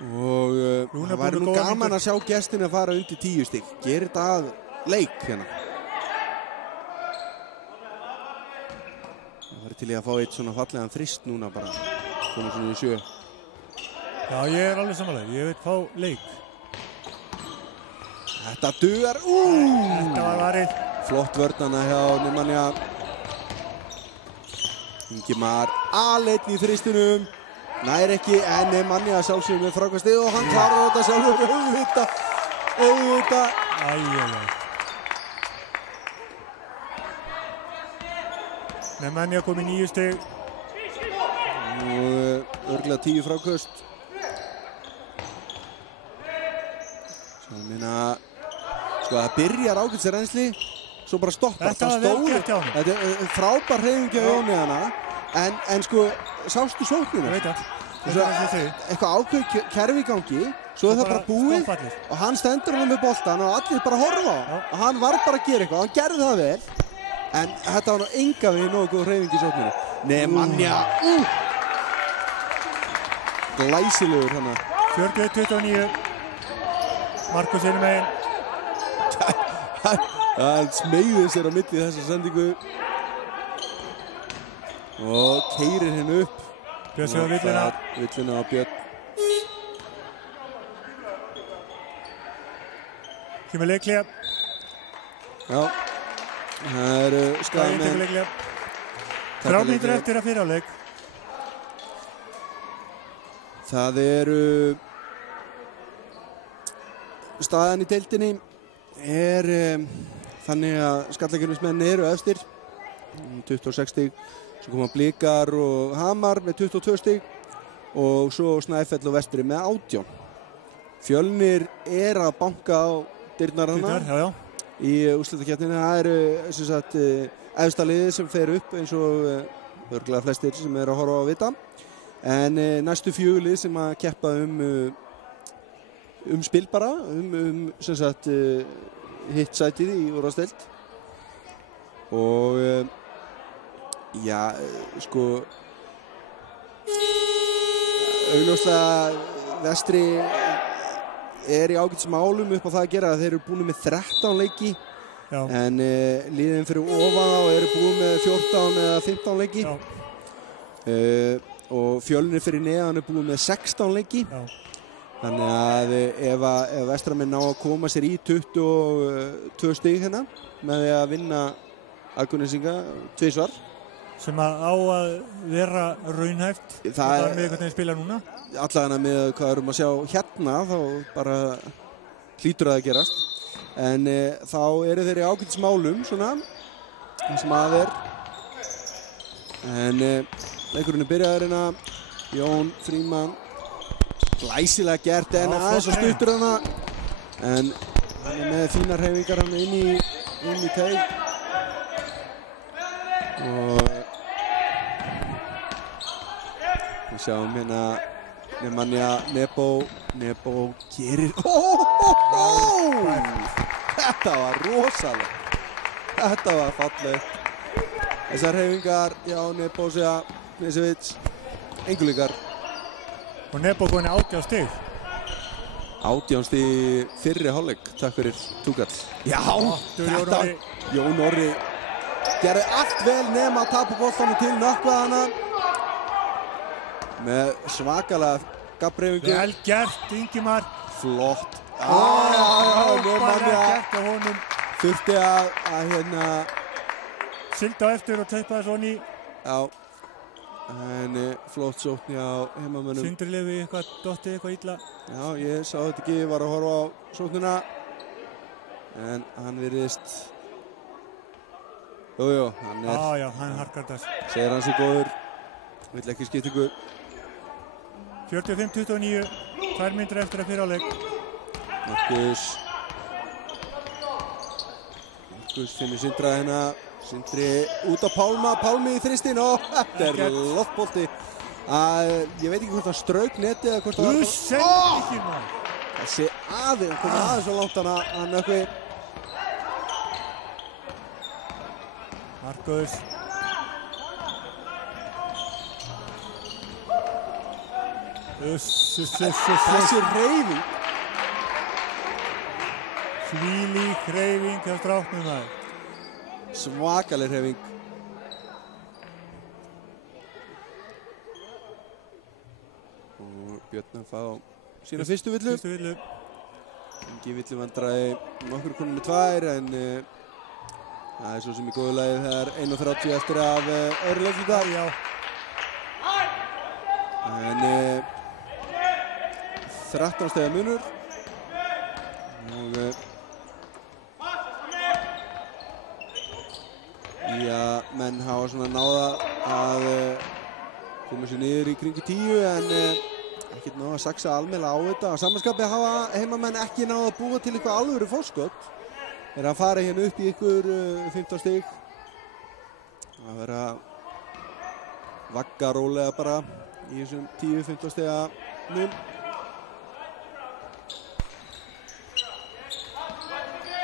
Og það væri nú gaman að sjá gestin að fara undir 10 stig. Gerir þetta að leik hérna. Það væri til í að fá eitt svona fallegan þrist núna bara. Komið svona í 7. Já, ég er alveg samanlega. Ég vil fá leik. Þetta dugar. Þetta var varið. Flott vörnana hjá Nemanja. Ingimar aleinn í þristunum. Nær ekki, en Nemanja sjálfsögum með frákastið og hann klarar þetta sjálfur. Auðvitað. Æ. Nemanja kom í 9 stig. Og örgulega 10 frákast. Svo minna, sko það byrjar ágætis reynsli, svo bara stoppar. Þetta var vel gert hjá honum. Þetta er frábær hreyfing hjá Jóni hana. En sko, sástu sóknina? Ég veit það. Eitthvað ákveð kerfi í gangi, svo er það bara búið og hann stendur hann með boltan og allir bara horfa á. Og hann var bara að gera eitthvað, hann gerði það vel. En þetta var nú enga við nógu góð hreyfing í sókninu. Nemanja. Glæsilegur hana. 41-29. Markus innum megin. Hann smeygði sér á milli þessa sendingu. Og keyrir henni upp. Björn sér á villina. Villina á Björn. Kemur leiklega. Já. Það eru skagamenn. 3 mínútur eftir að fyrra á leik. Það eru staðan í deildinni er þannig að Skallagrímsmenn eru efstir 26 stig, svo koma Blikar og Hamar með 22 stig og svo Snæfell og Vestri með 18. Fjölnir er að banka á dyrnar hana í úrslitakeppninni. Það eru sem sagt efsta liðið sem fer upp eins og örugglega flestir sem eru að horfa á að vita. En næstu 4 lið sem að keppa spil bara, sem sagt hitt sætið í úrvalsdeild. Og já, sko augljóslega Vestri er í ágætismálum upp á það að gera að þeir eru búin með 13 leiki. Já. En liðin fyrir ofan á eru búin með 14 eða 15 leiki. Og Fjölnir fyrir neðan er búin með 16 leiki. Já. Þannig að ef Vestramenn ná að koma sér í 22 stig hérna með því að vinna Akurnesinga 2 svar sem á að vera raunhæft það með hvernig þeir spila núna. Allavega með hvað erum að sjá hérna þá bara hlýtur það að gerast. En þá eru þeir í ágætismálum svona sem að er. En leikurinn er byrjaður hérna. Jón Fríman glæsilega gert en aðeins og stuttur hana. En hann er með fínar hreyfingar hann inn í teig. Og við sjáum hérna Nemanja Nebo gerir Þetta var rosalega. Þetta var fallegt. Þessar hreyfingar já Nebo segja Knesevic engulíkar. Og Nebo góðin 18 stig. 18 stig fyrri hálfleik. Takk fyrir Túkall. Já, þetta Jón Orri gerði allt vel nema að tapa boltanum til nökkvaðana með svakalega gabbreifingu. Vel gert, Ingimar. Flott. Nemanja þurfti að hérna Sildi á eftir og teipaði svo ný. Já. En flott sókn hjá heimamönnum. Sindri Levi eitthvað dottið eitthvað illa. Já, ég sá þetta ekki, var að horfa á sóknina. En hann virðist... Jú, hann er... Já, hann harkar þess. Segir hann sig góður. Vill ekki skiptingu. 45-29, 2 mínútur eftir að fyrra á leik. Markus finnur Sindra hérna. Sindri út á Pálma, Pálmi í þristinn og þetta er loftbolti. Ég veit ekki hvort hann strauk netið eða hvort það var... Ekki maður! Þessi aðeins, hann kom aðeins svo langt hann nökkvi. Markus. Þessi hreyfing. Þvílík hreyfing hjá stráknum maður. Svakaleg hreyfing. Og Björn að fá sína fyrstu villu. Engi villu vandræði nokkur konum með 2 en það er svo sem í góðu lagi þegar 1:30 eftir af öðru leikluta. Já. En 13 stiga munur. Og já, menn hafa svona náða að koma sér niður í kringu 10 en ekkert náða að saxa almennilega á þetta. Á samanskapi hafa heimamenn ekki náða að búa til eitthvað alvöru fórskot. Þeir að fara hérna upp í ykkur 15 stig. Það verður að vagga rólega bara í þessum 10-15 stiga mun.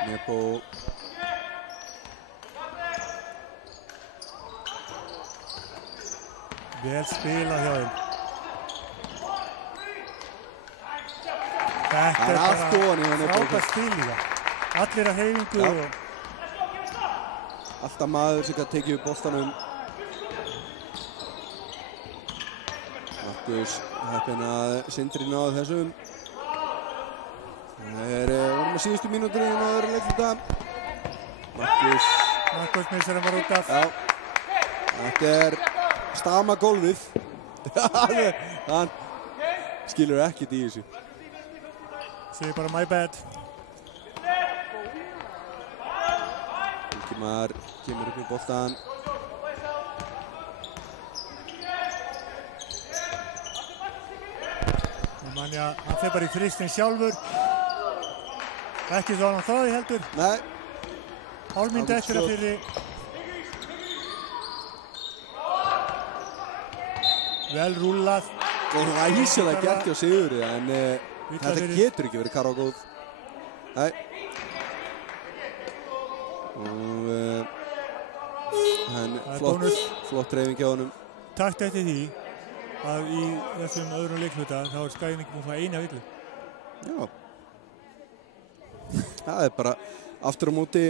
Nebo vel spilað hjá þeim. Þetta er bara frábært spil í það. Allir að hreyfingu og... Alltaf maður sem kann tekið upp boltanum. Markus heppinn að Sindri náði þessum. Það vorum að síðustu mínútur inn á öðru leikluta. Markus missir hann bara út af. Já. Þetta er stama gólfið. Hann skilur ekkert í þessu. Segir bara my bad. Ingimar kemur upp í boltan. Manja, hann fer bara í þristinn sjálfur. Ekki svo hann þáði heldur. Nei. Hálfmynd eftir að fyrri. Vel rúllað. Og æsilega gert hjá Sigurði en þetta getur ekki verið karva góð. Nei. Og hann flott hreyfing hjá honum. Takt eftir því að í þessum öðrum leikluta þá er Skaginn ekki búinn að fá eina villu. Já. Það er bara aftur á móti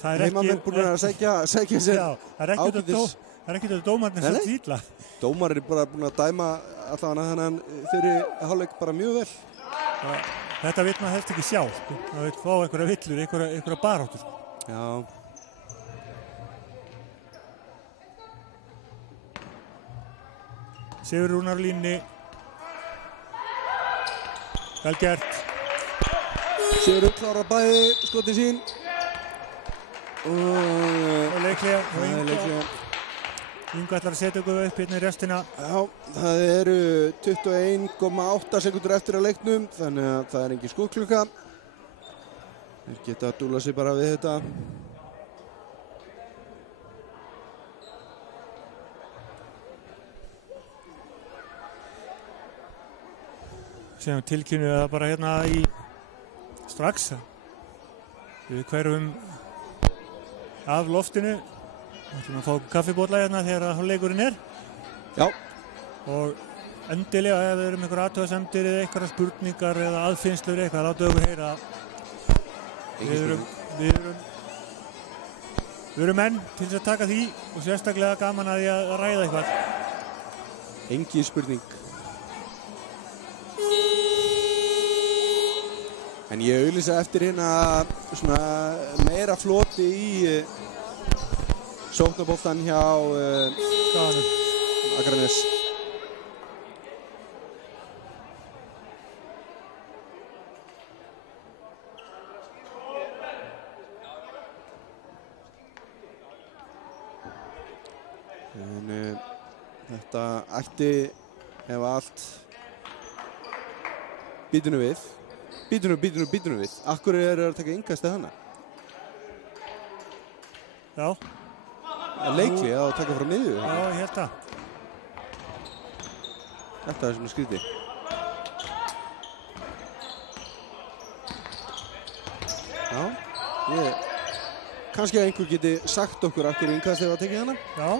heimamenn búin að sækja sér ágætis. Það er ekkert að dómarnir sem tvítla. Dómar er bara búin að dæma allavega þennan fyrir hálfleik bara mjög vel. Þetta vill maður helst ekki sjá. Það vill fá einhverja villur, einhverja baráttur. Já. Sigur Rúnar á línni. Vel gert. Sigur klárar bæði skotið sín. Og leiklega. Ingo ætlar að setja okkur upp hérna í restina. Já, það eru 21,8 sekúndur eftir að leiknum, þannig að það er engin skotklukka. Þeir geta að dúla sig bara við þetta. Sem tilkynnu það bara hérna í strax. Við hverfum af loftinu. Við ætlum að fá kaffibólla hérna þegar leikurinn er. Já. Og endilega ef við erum einhver athugasemdir eða einhverja spurningar eða aðfinnslur eitthvað, láttu okkur heyra. Við erum menn til þess að taka því og sérstaklega gaman að því að ræða eitthvað. Engin spurning. En ég auglýsa eftir hérna svona meira floti sóknarboltann hjá Akranes. En þetta ætti ef allt býtum við. Akkur eru að taka innkastið hana? Já. Leikli að taka frá miðju. Já, ég held það. Þetta er svona skrítið. Já, kannski að einhver geti sagt okkur akkur innkastið var að tekið hana. Já,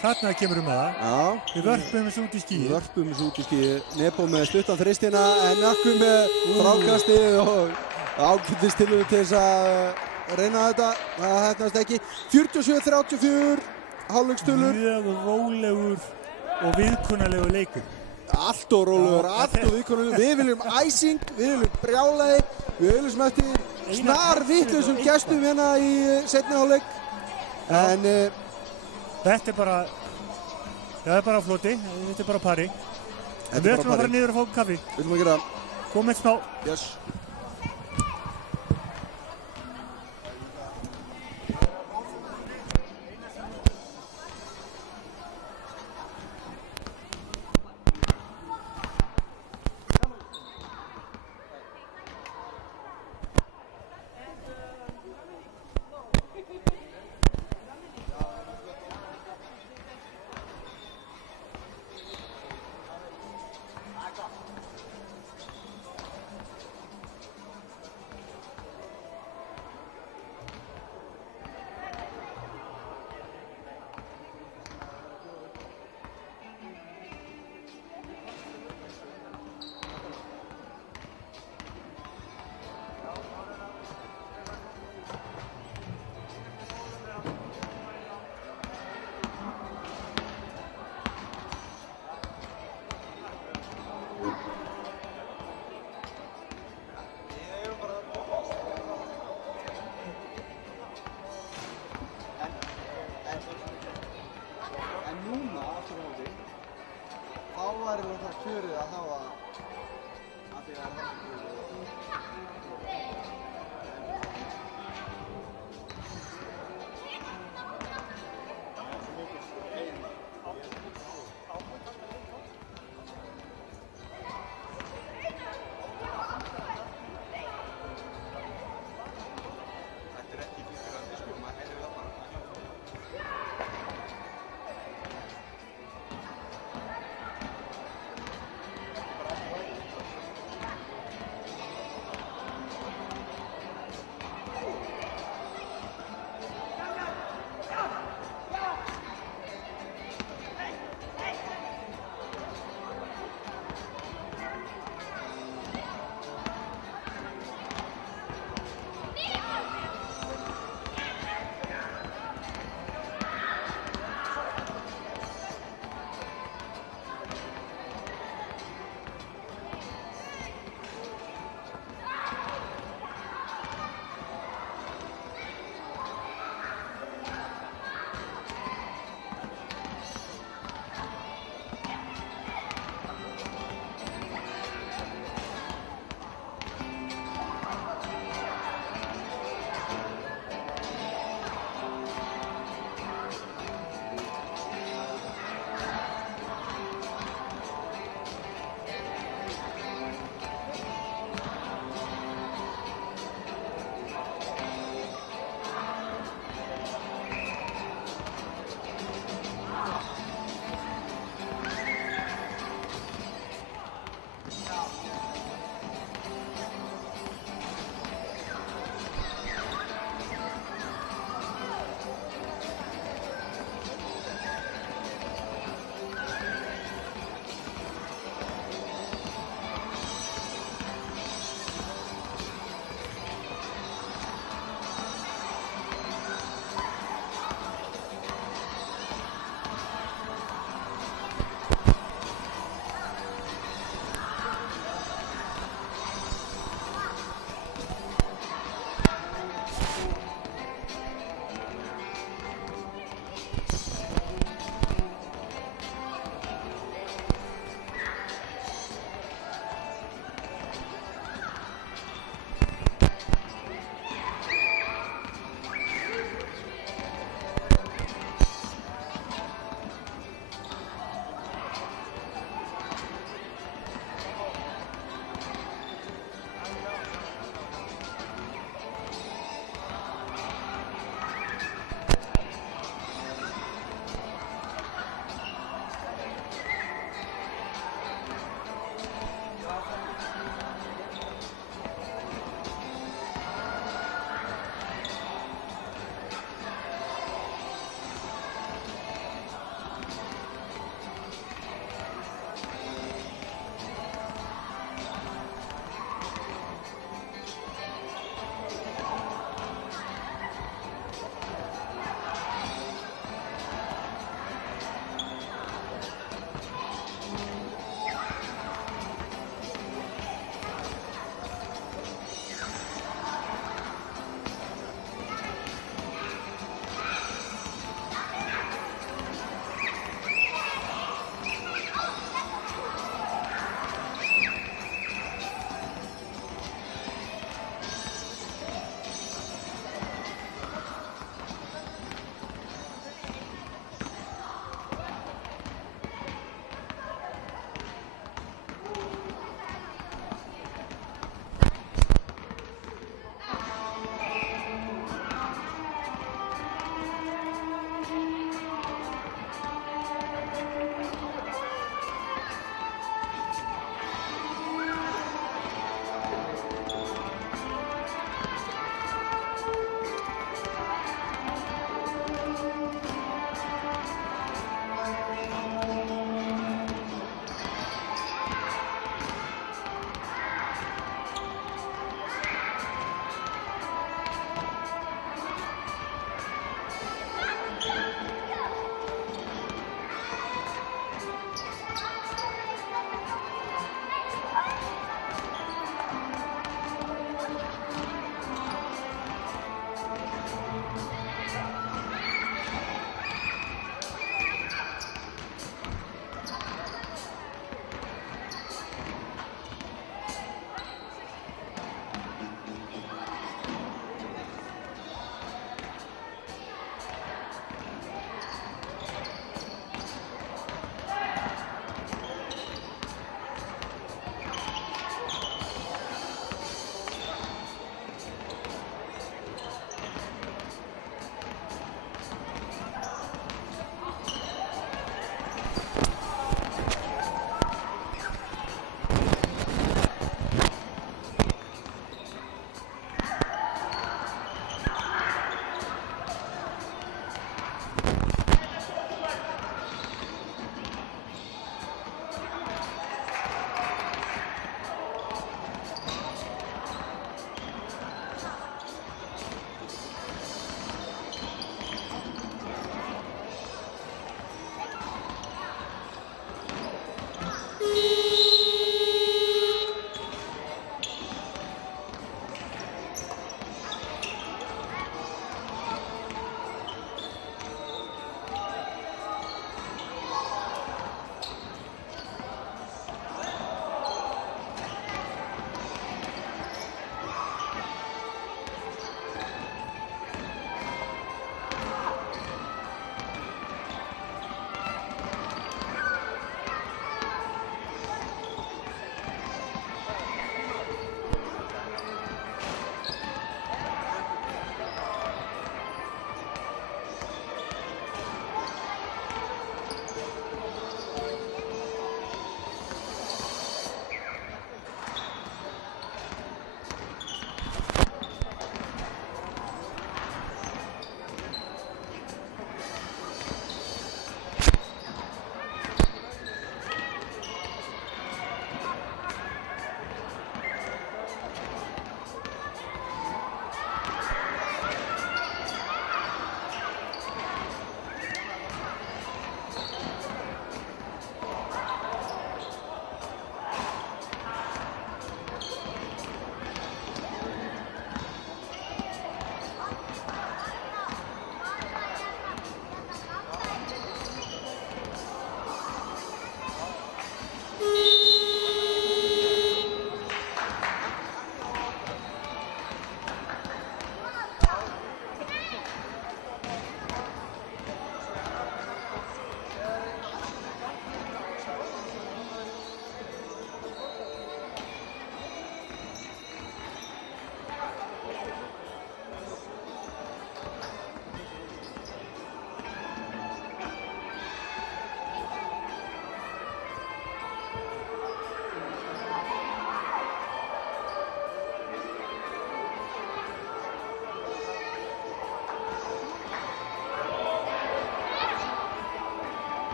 þarna kemur það. Já. Við vörpum þessu út í skíið. Nebo með stuttan þristina en Akkur með frákastið og ákveðist til þess að reyna þetta, það hefnast ekki. 47-34, hálfleikstölu. Mjög rólegur og viðkunnalegur leikur. Allt og rólegur, allt og viðkunnalegur. Við viljum æsing, við viljum brjálæði, við viljum eftir snar vitlausum gestum hérna í seinni hálfleik. En þetta er bara, það er bara floti, þetta er bara pari. Við ætlum að fara niður og fá kaffi. Við ætlum að gera það. Komið smá. Yes.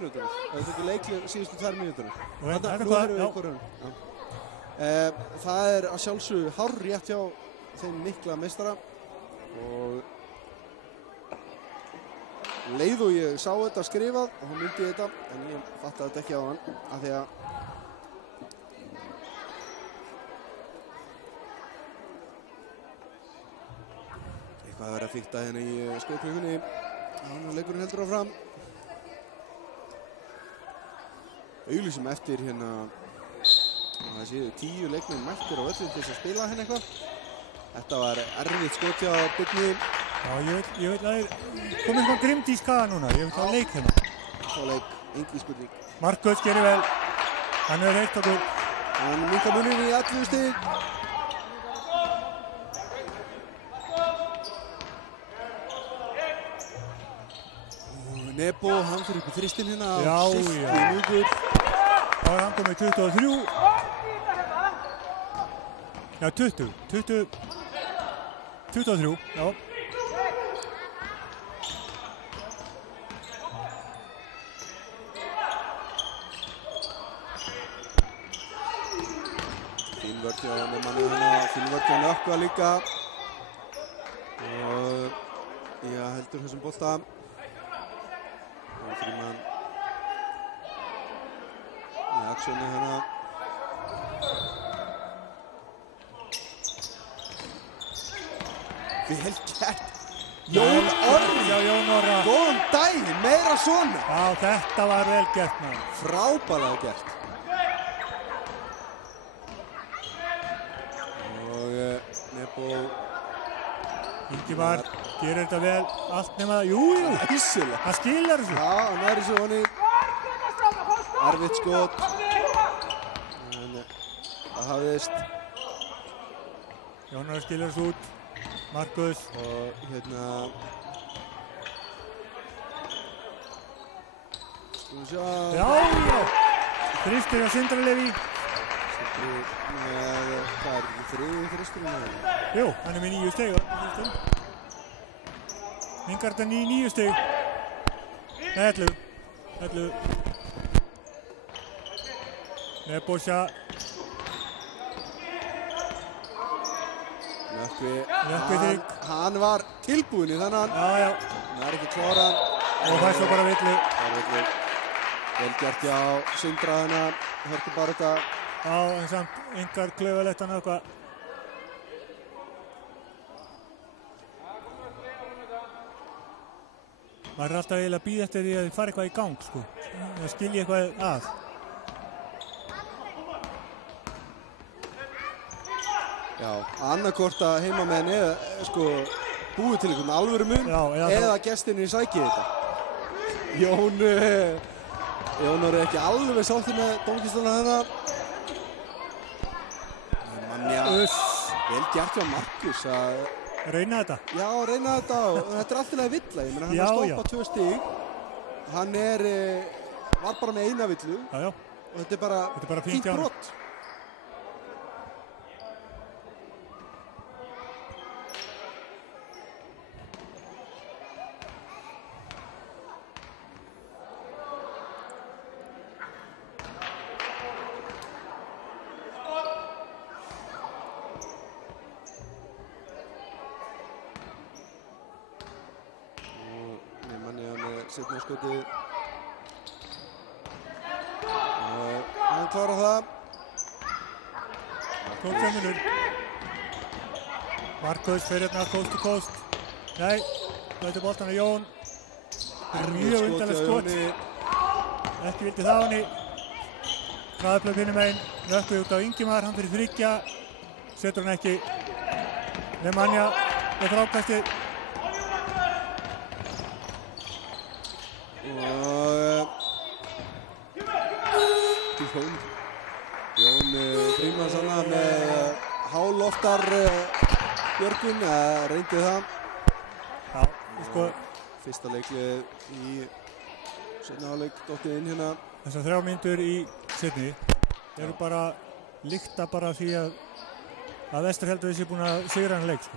mínútur. Það tók leiklið síðustu 2 mínútur. Þetta Nú erum við ykkur það að sjálfsögðu hárrétt hjá þeim mikla meistara og leið og ég sá þetta skrifað og hún myndi þetta en ég fattaði þetta ekki á hann af því að eitthvað að vera að fikta hérna í skóklökunni þannig að leikurinn heldur áfram auglýsum eftir hérna það séu 10 leikmenn mættir á völlin til þess að spila hérna eitthvað þetta var erfitt skot hjá Birni. Já, ég veit að það er komið svona grimmt í skaga núna, ég veit að leik hérna. Svo leik, engi spurning. Markus gerir vel, hann hefur heilt okkur. Hann minkar muninn í 11 stig. Nebo, hann fyrir upp í þristinn hérna á sifti mjúkur. Þá er hann komið 23. Já, 23, já. Fín vörn hjá manni hérna, fín vörn hjá Nökkva líka. Og já, heldur þessum bolta. Og Fríman í aksjónu hérna. Vel gert. Jón Orri. Góðan daginn, meira svona. Já, þetta var vel gert maður. Frábærlega gert. Og Nebo. Ingimar gerir þetta vel, allt nema, jú. Æsilega. Það skilar þessu. Já, hann er þessu honni. Erfitt skot. En það hafðist. Jón Orri skilar þessu út. Markus. Og hérna. Skulum sjá. Já. Þristur á Sindra Leví. Hvað er þetta þristurinn? Jú, hann er með 9 stig. Mingartan í 9 stig. Nei, 11. Nebosja. Nökkvi Þig. Hann var tilbúinn í þennan. Já. Hann er ekki kláran. Og það er svo bara villu. Vel gert hjá Sindra hérna. Hörtu bara þetta. Já, en samt engar klaufalegt hann eitthvað. Maður er alltaf eiginlega að bíða eftir því að þið fara eitthvað í gang, sko. Það skilji eitthvað að. Já, annarkvort að heimamenn eða sko búið til einhvern alvöru mun eða gestinni sækið þetta. Jón er ekki alveg sáttur með dómgæsluna hérna. Manja, vel gert hjá Markus að reyna þetta. Já, reyna þetta og þetta er alltaf villa. Ég meina hann er stoppað 2 stig. Hann var bara með eina villu. Já. Og þetta er bara fínt brot. Setna skotið. Hann klárar það. 12 minútur. Markus fyrir hérna coast to coast. Nei, þetta boltan á Jón. Mjög undarlegt skot. Ekki vildi það henni. Hraðaplöf hinum megin. Nökkvi út á Ingimar, hann fyrir þriggja. Setur hann ekki. Nemanja er frákastið. Jón Fríman sanna með háloftar björgun, reyndi það. Já, sko. Fyrsta leiklið í seinni hálfleik dottið inn hérna. Þessar 3 mínútur í seinni eru bara lykta bara því að Vestur heldur þessi búin að sigra hann leik, sko.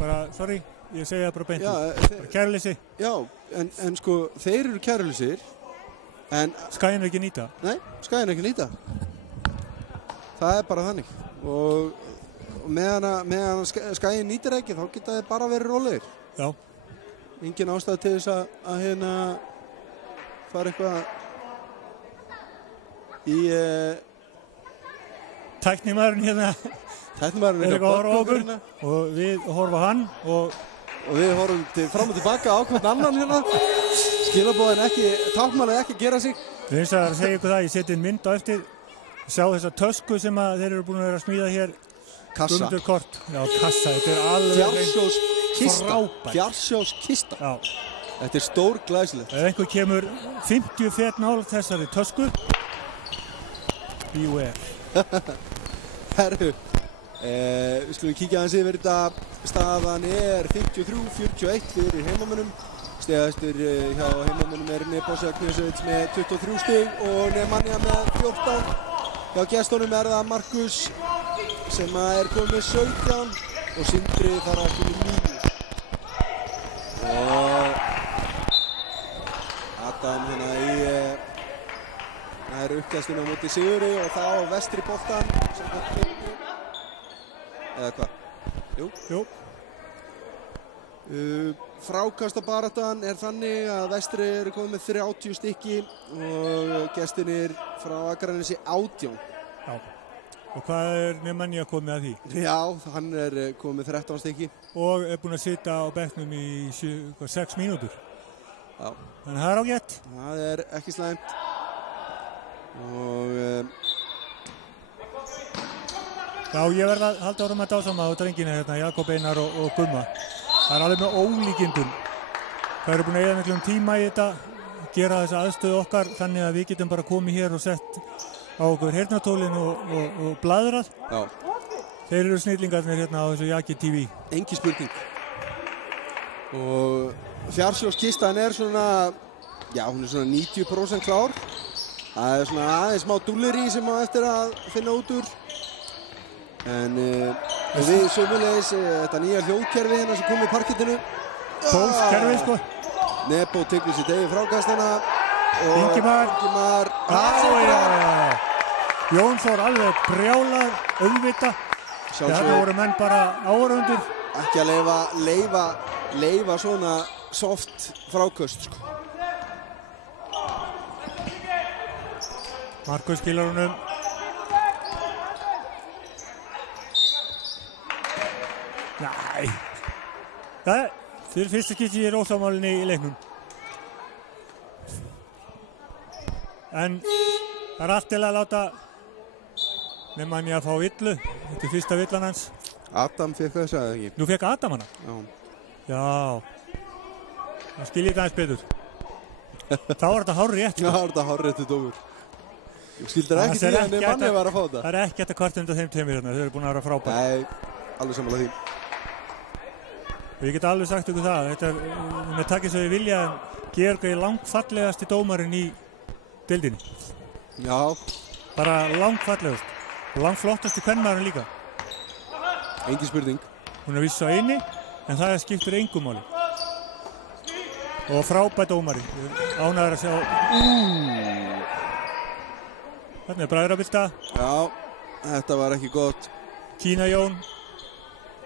Bara, sorry, ég segi það bara beint. Bara kæruleysi. Já, en sko, þeir eru kærulausir En Skaginn er ekki nýta. Nei, Skaginn er ekki nýta. Það er bara þannig. Og meðan Skaginn nýtir ekki, þá geta þið bara verið rólegir. Já. Engin ástæð til þess að fara eitthvað í Tæknimaðurinn hérna. Tæknimaðurinn er eitthvað að horfa á okkur og við horfa á hann og við horfum fram og tilbaka á hvern annan hérna. Skilaboðin ekki, tákmálið ekki gera sig. Ég finnst að segja ykkur það, ég seti inn mynd á eftir, sjá þessa tösku sem þeir eru búin að vera að smíða hér. Kassa. Gummudurkort. Já, kassa, þetta er alveg Fjársjóðskista. Já. Þetta er stór glæsilegt. Ef einhver kemur 50 fet nálægt þessari tösku, beware. Herru, við skulum kíkja aðeins yfir þetta. Staðan er 53-41 fyrir heimamönnum. Stigahæstur hjá heimamönnum er Nebojša Knežević með 23 stig og Nemanja með 14. Hjá gestunum er það Markus sem er komið með 17 og Sindri þarf að koma með 9. Og Adam hérna í það er uppgæðsluna á móti Sigurði og þá vestri boltan sem er komið. Eða hvað? Jú. Frákastabaráttan er þannig að vestri eru komið með 30 stykki og gestirnir frá Akranesi 18. Já. Og hvað er Nemanja komið að því? Já, hann er komið með 13 stykki. Og er búinn að sitja á bekknum í 6 mínútur. Já. Þannig að það er ágætt. Það er ekki slæmt. Og já, ég verð að halda árum að dásama á drengina hérna, Jakob Einar og Gumma. Það er alveg með ólíkindum. Það eru búin að eyða miklum tíma í þetta, gera þessa aðstöðu okkar þannig að við getum bara komið hér og sett á okkur heyrnartólin og bladrað. Já. Þeir eru snillingarnir hérna á þessu Jaki TV. Engi spurning. Og fjársjóðskistan er svona, já, hún er svona 90% klár. Það er svona aðeins smá dúlleri sem á eftir að finna út úr. En við sömulegis þetta nýja hljóðkerfi hérna sem kom í parkettinu. Tólfkerfi sko. Nebo tekur sitt eigin frákastana. Ingimar. Já. Jón Þór alveg brjálar, auðvitað. Þetta voru menn bara áhorfendur. Ekki að leifa svona soft fráköst sko. Markus skilar honum. Næ. Það er fyrsta skipti í ósámálinni í leiknum. En það er allt til að láta Nemanja að fá villu. Þetta er fyrsta villan hans. Adam fekk þess að ekki. Nú fekk Adam hana? Já. Það skiljið það eins betur. Þá var þetta hárrétt. Já, það var þetta hárréttu dómur. Þú skildir ekki því að Nemanja var að fá þetta. Það er ekki þetta kvart undan þeim tveimur hérna. Þau eru búin að vera frábært. Nei, alveg sammála því. Og ég get alveg sagt ykkur það. Þetta er með takkið sem við vilja. Georg er langfallegasti dómarinn í deildinni. Já. Bara langfallegast. Og langflottasti kvenmaðurinn líka. Engin spurning. Hún er viss á eini, en það skiptir engu máli. Og frábær dómari. Ánægður að sjá. Þarna er bræðrabylta. Já, þetta var ekki gott. Kína Jón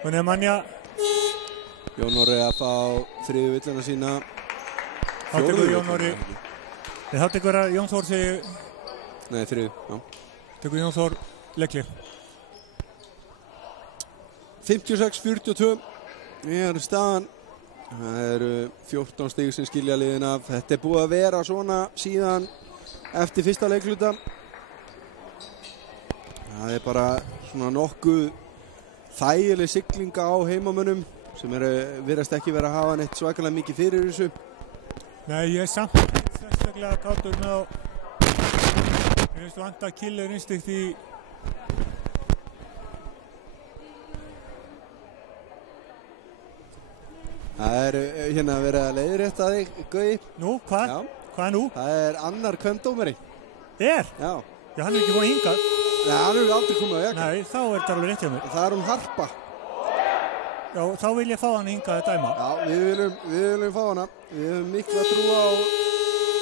og Nemanja. Jón Orri að fá þriðju villuna sína. Þá tekur Jón Orri. Þá tekur Jón Þór segi. Nei, þriðju, já. Tekur Jón Þór leikli. 56-42 er staðan. Það eru 14 stig sem skilja liðin af. Þetta er búið að vera svona síðan eftir fyrsta leikluta. Það er bara svona nokkuð þægileg siglinga á heimamönnum sem virðast ekki vera að hafa neitt svakalega mikið fyrir þessu. Nei, ég er samt sérstaklega kátur með á. Ég finnst vant að killer instinct í það er hérna verið að leiðrétta þig, Gaui. Nú, hvað? Já. Hvað nú? Það er annar kvendómari. Er? Já. Já, hann er ekki búinn hingað. Nei, hann er aldrei komið á jakka. Nei, þá er þetta alveg rétt hjá mér. Það er hún Harpa. Já, þá vil ég fá hann hingað að dæma. Já, við viljum fá hana. Við höfum miklu að trúa á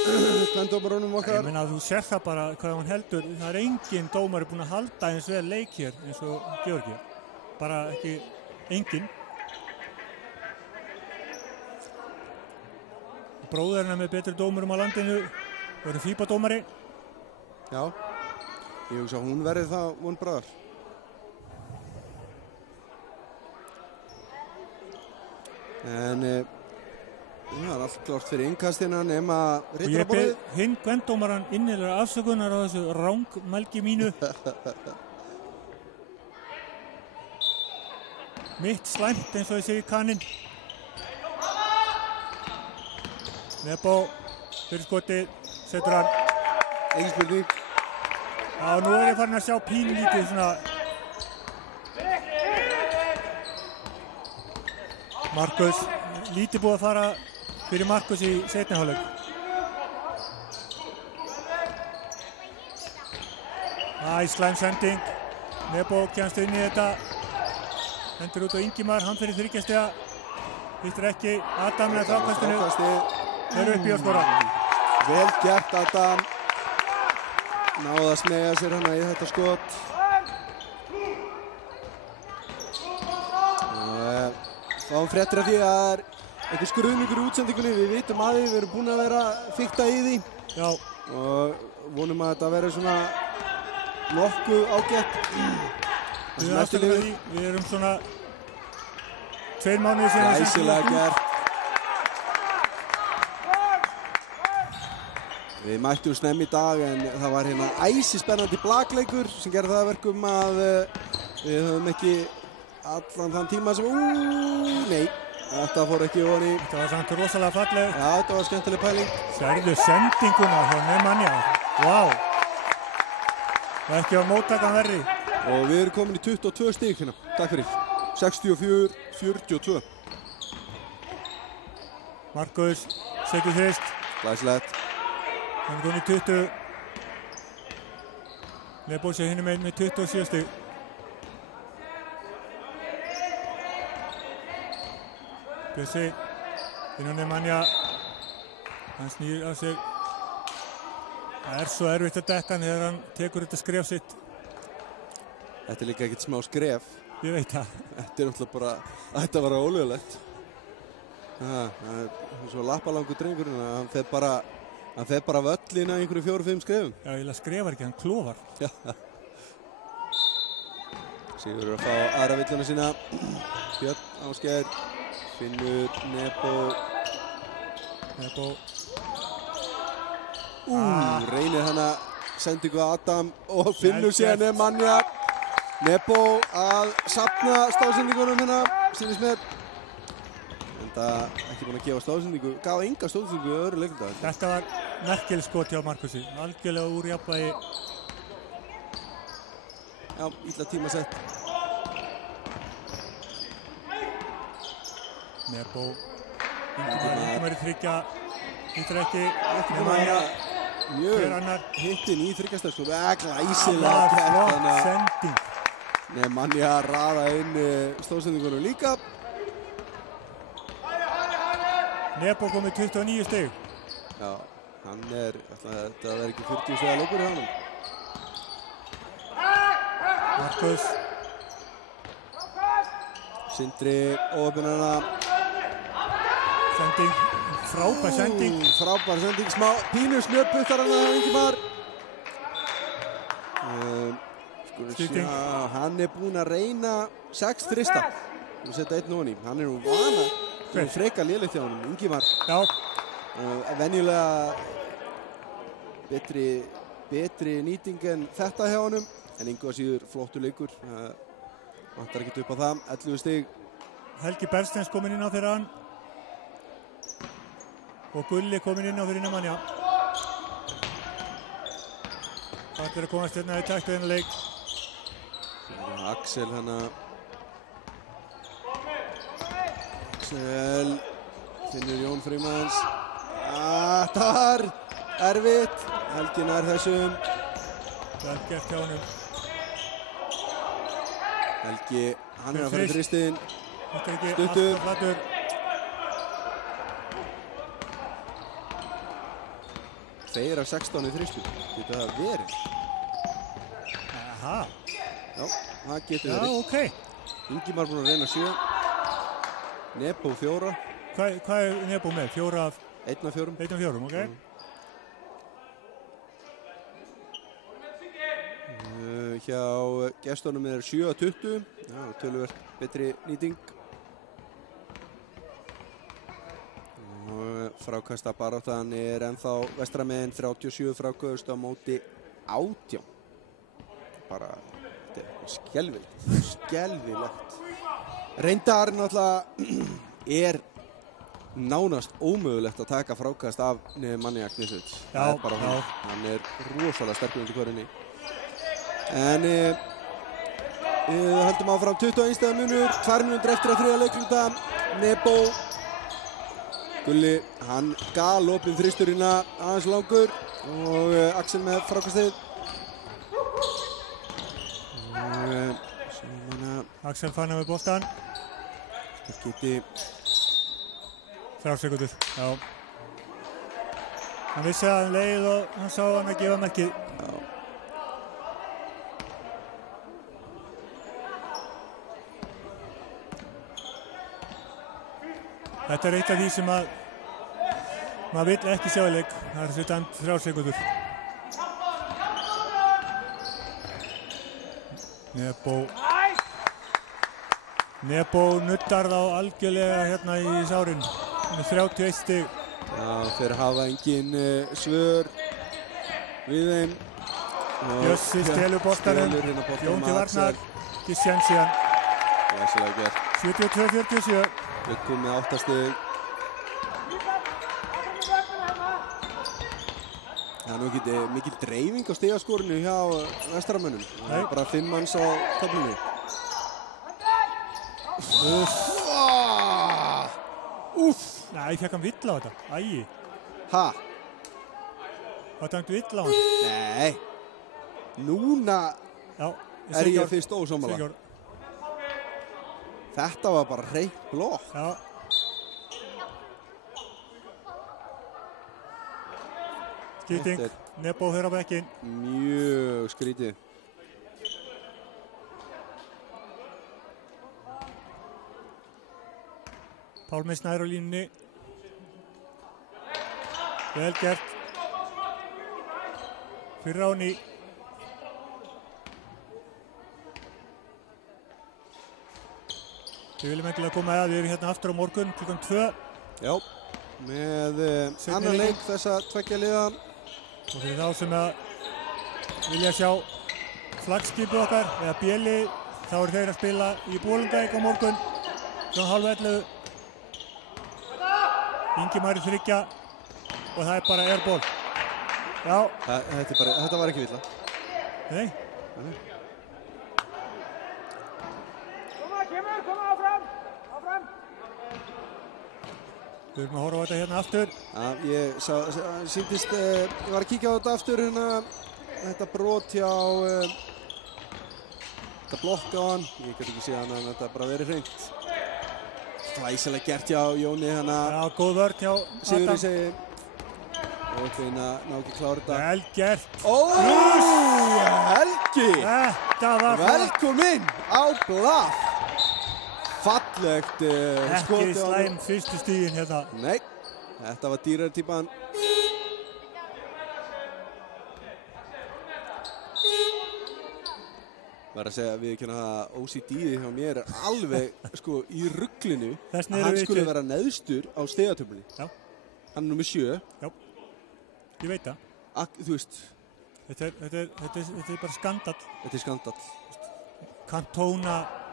kvendómarunum okkar. Ég meina að þú sér það bara hvað hún heldur. Það er engin dómari búinn að halda eins vel leik hér eins og Georgía. Bara ekki engin. Bróðurinn er með betri dómurum á landinu. Það eru FIBA-dómari. Já, ég hugsa að hún verði það vonbræðar. En það er allt klárt fyrir innkastina nema rittaraborðið. Og ég beð hinn kvendómaran innilega afsökunar á þessu rangmælgi mínu. Mitt slæmt eins og ég segi kaninn. Nebo fyrir skotið, setur hann. Engin spurning. Já, nú er ég farin að sjá pínlítið svona. Markus, lítið búið að fara fyrir Markus í seinni hálfleik. Slæm sending. Nebo kemst inn í þetta. Hendur út á Ingimar, hann fyrir 3 stiga. Hittir ekki, Adam með frákastinu. Þeir eru upp í að skora. Vel gert Adam. Náði að smeyga sér hana í þetta skot. Fáum fréttir af því að það er einhver skruðningur í útsendingunni. Við vitum að við erum búin að vera fikta í því. Já. Og vonum að þetta verði svona nokkuð ágætt. Við erum svona 2 mánuði síðan. Glæsilega gert. Við mættum snemm í dag en það var hérna æsispennandi blakleikur sem gerði það að verkum að við höfum ekki allan þann tíma sem nei, þetta fór ekki ofan í. Þetta var samt rosalega fallegt. Já, þetta var skemmtileg pæling. Sérðu sendinguna hjá Nemanja. Vá. Það er ekki á móttakan verri. Og við erum komin í 22 stig hérna. Takk fyrir. 64-42. Markus, setur þrist. Glæsilegt. Hann er komin í 20. Nebo sé hinum einn með 27 stig. Bjössi, inn á Nemanja. Hann snýr af sig. Það er svo erfitt að dekka hann þegar hann tekur þetta skref sitt. Þetta er líka ekkert smá skref. Ég veit það. Þetta er náttúrulega bara, þetta var ólögulegt. Það er svo lappalangur drengurinn að hann fer bara völlina í einhverju 4-5 skrefum. Já, ég skrefar ekki, hann klófar. Já. Sigurður að fá aðra villuna sína. Björn Ásgeir, Finnur, Nebo. Reynir hana sendingu að Adam og Finnur síðan Nemanja. Nebo að safna stóðsendingunum hérna, sýnist mér. Enda ekki búinn að gefa stóðsendingu, gaf enga stóðsendingu í öðru leikludag. Þetta var merkileg skot hjá Markusi, algjörlega úr jafnvægi. Já, illa tímasett. Nebo, Ingimar í 3, hittir ekki Nemanja. Mjög hittinn í 3 stöðskop, glæsilega gert hana. Sending. Nemanja raða inn stóðsendingunum líka. Nebo kom með 29 stig. Já, hann þetta verður ekki 40 stiga leikur hjá honum. Markus. Sindri óöfn hana. Sending, frábær sending. Frábær sending, smá pínu snöpputtar hann að Ingimar. Hann er búinn að reyna 6 þrista. Við setja einn ofan í. Hann er nú vana. Það er freka lélegt hjá honum, Ingimar. Já. Venjulega betri nýting en þetta hjá honum. En engu að síður flottur leikur. Vantar ekkert upp á það. 11 stig. Helgi Bergsteins kominn inn á fyrir hann. Og Gulli kominn inn á fyrir Nemanja. Það er að komast hérna í takt við þennan leik. Axel hana. Axel. Finnur Jón Frímanns. Það var erfitt. Helgi nær þessum. Vel gert hjá honum. Helgi, hann er að fara fyrir stiginn. Stuttur. 2 af 16 í þristum. Getur það verið? Aha. Já, það getur verið. Já, ok. Ingimar búinn að reyna 7. Nebo 4. Hvað er Nebo með? 4 af? 1 af 4. 1 af 4, ok. Hjá gestunum 7 af 20. Já, töluvert betri nýting. Og frákastabaráttan ennþá vestramenn 37 fráköst á móti 18. Bara, þetta skelfilegt. Reyndar náttúrulega nánast ómögulegt að taka frákast af Nemanja Knisvits. Já, hann rosalega sterkur undir hverjunni. En við höldum áfram 21 stiga munur, 2 mínútur eftir að 3. leikluta. Nebo Gulli, hann galopinn þristurina aðeins langur og Axel með frákastið. Axel fann með boltan. Geti 3 sekúndur, já. Hann vissi að hann leið og hann sá hann að gefa merkið. Já. Þetta eitt af því sem maður vill ekki sjá í leik. Það þessi dæmt 3 sekúndur. Nebo nuttar þá algjörlega hérna í sárin með 31 stig. Já, þeir hafa engin svör við þeim. Bjössi stelur boltanum, Jón til varnar, ekki séns í hann. Glæsilega gert. 72-47. Vikum með 8 stig. Það nú ekki mikil dreifing á stigaskorinu hjá vestaramönnum. Það bara 5 manns á töflunni. Nei, fekk hann vill á þetta. Æi. Ha? Var þetta vill á hann? Nei. Núna ég fyrst ósammála. Þetta var bara hreint blokk. Já. Skýting, Nebo fyrir á bekkinn. Mjög skrítið. Pálmi Snær á línunni. Vel gert. Fyrir á ný. Við viljum endilega koma að við erum hérna aftur á morgun klukkan 2. Já, með annan leik þessa 2 liða. Og fyrir þá sem vilja sjá flaggskipið okkar eða B-lið, þá eru þeir að spila í Bolungarvík á morgun kl. 10:30. Ingimar í 3 og það er bara airball. Já. Þetta var ekki villa. Nei. Við erum að horfa á þetta hérna aftur. Já, ég var að kíkja á þetta aftur hérna, þetta brot hjá, þetta blokk á hann. Ég get ekki séð hann en þetta bara verið hreint. Glæsilega gert hjá Jóni hérna. Já, góð vörn hjá Sigurði segi. Og þeirna ná ekki klára þetta. Vel gert. Helgi! Þetta var velkominn á blað. Fallegt ekki slæm fyrstu stígin hérna. Nei, þetta var dýrari típan. Var að segja að við ekki að OCD-ið hjá mér alveg í ruglinu að hann skulle vera neðstur á stigatöflunni. Já. Hann er nummer 7. Já, ég veit það. Þú veist. Þetta er bara skandall. Þetta er skandall. Cantona.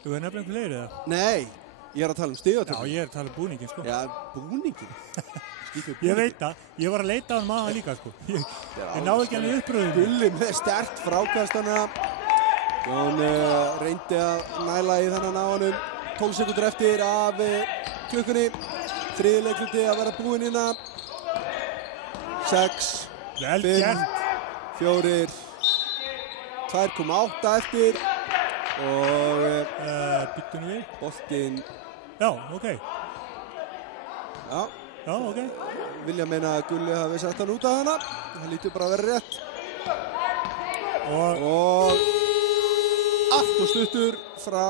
Þú er nefnilega einhver fleiri eða? Nei, ég er að tala um stigatöflunni. Já, ég er að tala um búningin sko. Já, búningin? Ég veit það, ég var að leita á hann maður líka sko. Ég náði ekki hann í uppröðinu. Gulli með sterkt frákastana. Jón reyndi að næla í þennan á honum. 12 sekundur eftir af klukkunni. 3. leikluti að vera búinn hérna. 6, 5, 4, 2,8 eftir. Og byttunum við. boltinn. Já, ok. Já. Já, ok. vilja meina að Gulli hafi sett hann út af hana. Það lítur bara að vera rétt. Og allt og stuttur frá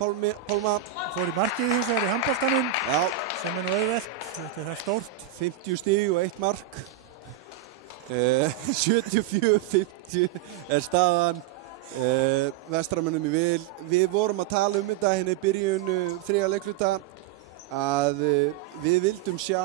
Pálma. Fór í markið hins vegar í handboltanum. Já. Sem nú auðvelt. Þetta það stórt. 50 stig og 1 mark. 74-50 staðan. Vestramönnum í vil. Við vorum að tala þetta hérna í byrjun þriðja leikluta að við vildum sjá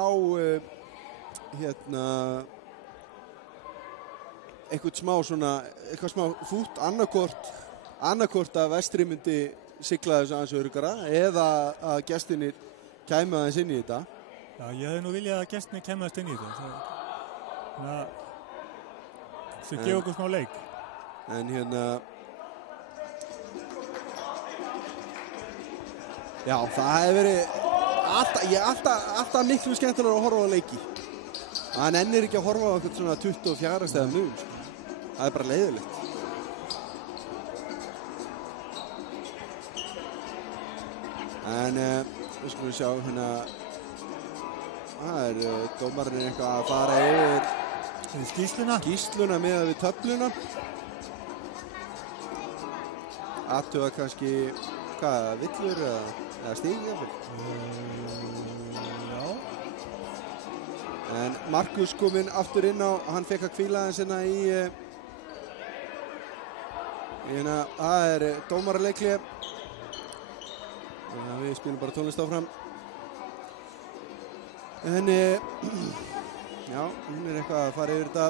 eitthvað smá fút annarkvort að Vestri myndi sigla þessu aðeins öruggara eða að gestinir kæmu aðeins inn í þetta. Já, ég hefði nú viljað að gestinir kæmu aðeins inn í þetta. Það gefa okkur smá leik. En já, það hefði verið alltaf miklu skemmtilega að horfa á leiki. Hann ennir ekki að horfa á eitthvað svona 24 stegar nú. Það bara leiðilegt. En við skulum sjá það dómarinn eitthvað að fara yfir skýrsluna með við töfluna. Athuga kannski villur eða stig jafnvel. Já. En Markus kom inn aftur inn á, hann fekk að hvíla aðeins hérna í það dómaraleikli. Við spilum bara tónlist áfram. En já, hún eitthvað að fara yfir þetta.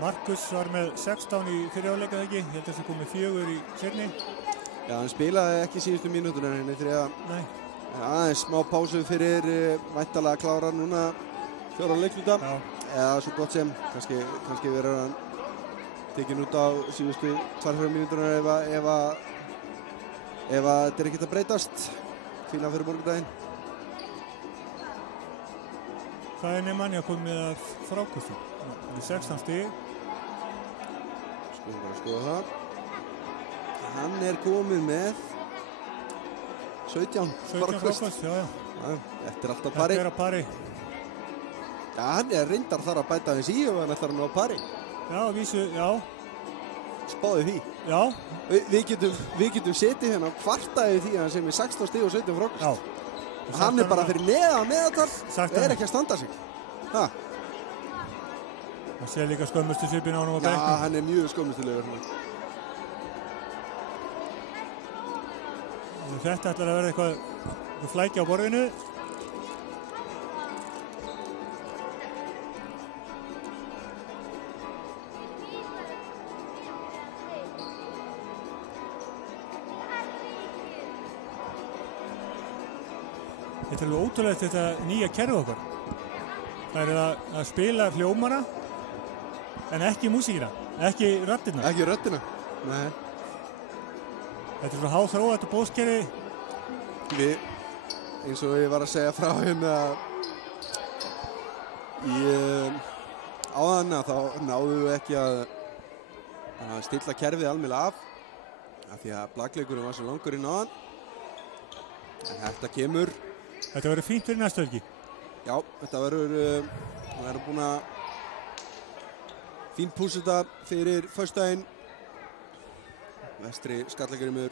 Markus var með 16 í fyrri hálfleik eða ekki, ég held að það komið 4 í seinni. Já, hann spilaði ekki síðustu mínúturnar henni þegar aðeins smá pásu fyrir væntanlega að klára núna 4. leikluta. Eða svo gott sem, kannski verður hann tekinn út á síðustu 2-3 mínúturnar ef þetta ekkert að breytast. Hvíla fyrir morgundaginn. Hvað Nemanja komið að frákosti? Það er 16 stig. Skulum bara skoða það. Hann komið með 17 frákost. Já. Þetta alltaf pari. Þetta að pari. Já, hann reyndar þar að bæta aðeins í og hann ætlar að ná pari. Já, vísu, já. Spáði því. Já. Við getum setið hérna og kvartaði því að hann sem 16 stig og 17 frákost. Já. Hann bara fyrir meðatal og ekki að standa sig. Það sé líka skömmustu svipinn á honum á bekknum. Já, hann mjög skömmustulegur. Þetta ætlar að vera eitthvað flækja á borðinu. Þetta alveg ótrúlegt þetta nýja kerfi okkar. Það að spila hljómana en ekki músíkina, ekki röddina. Ekki röddina, nei. Þetta svona háþróað, þetta bóðskerfi. Eins og ég var að segja frá áðan þá náðum við ekki að stilla kerfið almennilega af því að blakleikurinn var svo langur inn áðan. En þetta kemur. Þetta verður fínt fyrir næstu helgi. Já, þetta verður búin að fín pús þetta fyrir föstudaginn. Vestri skallagrimur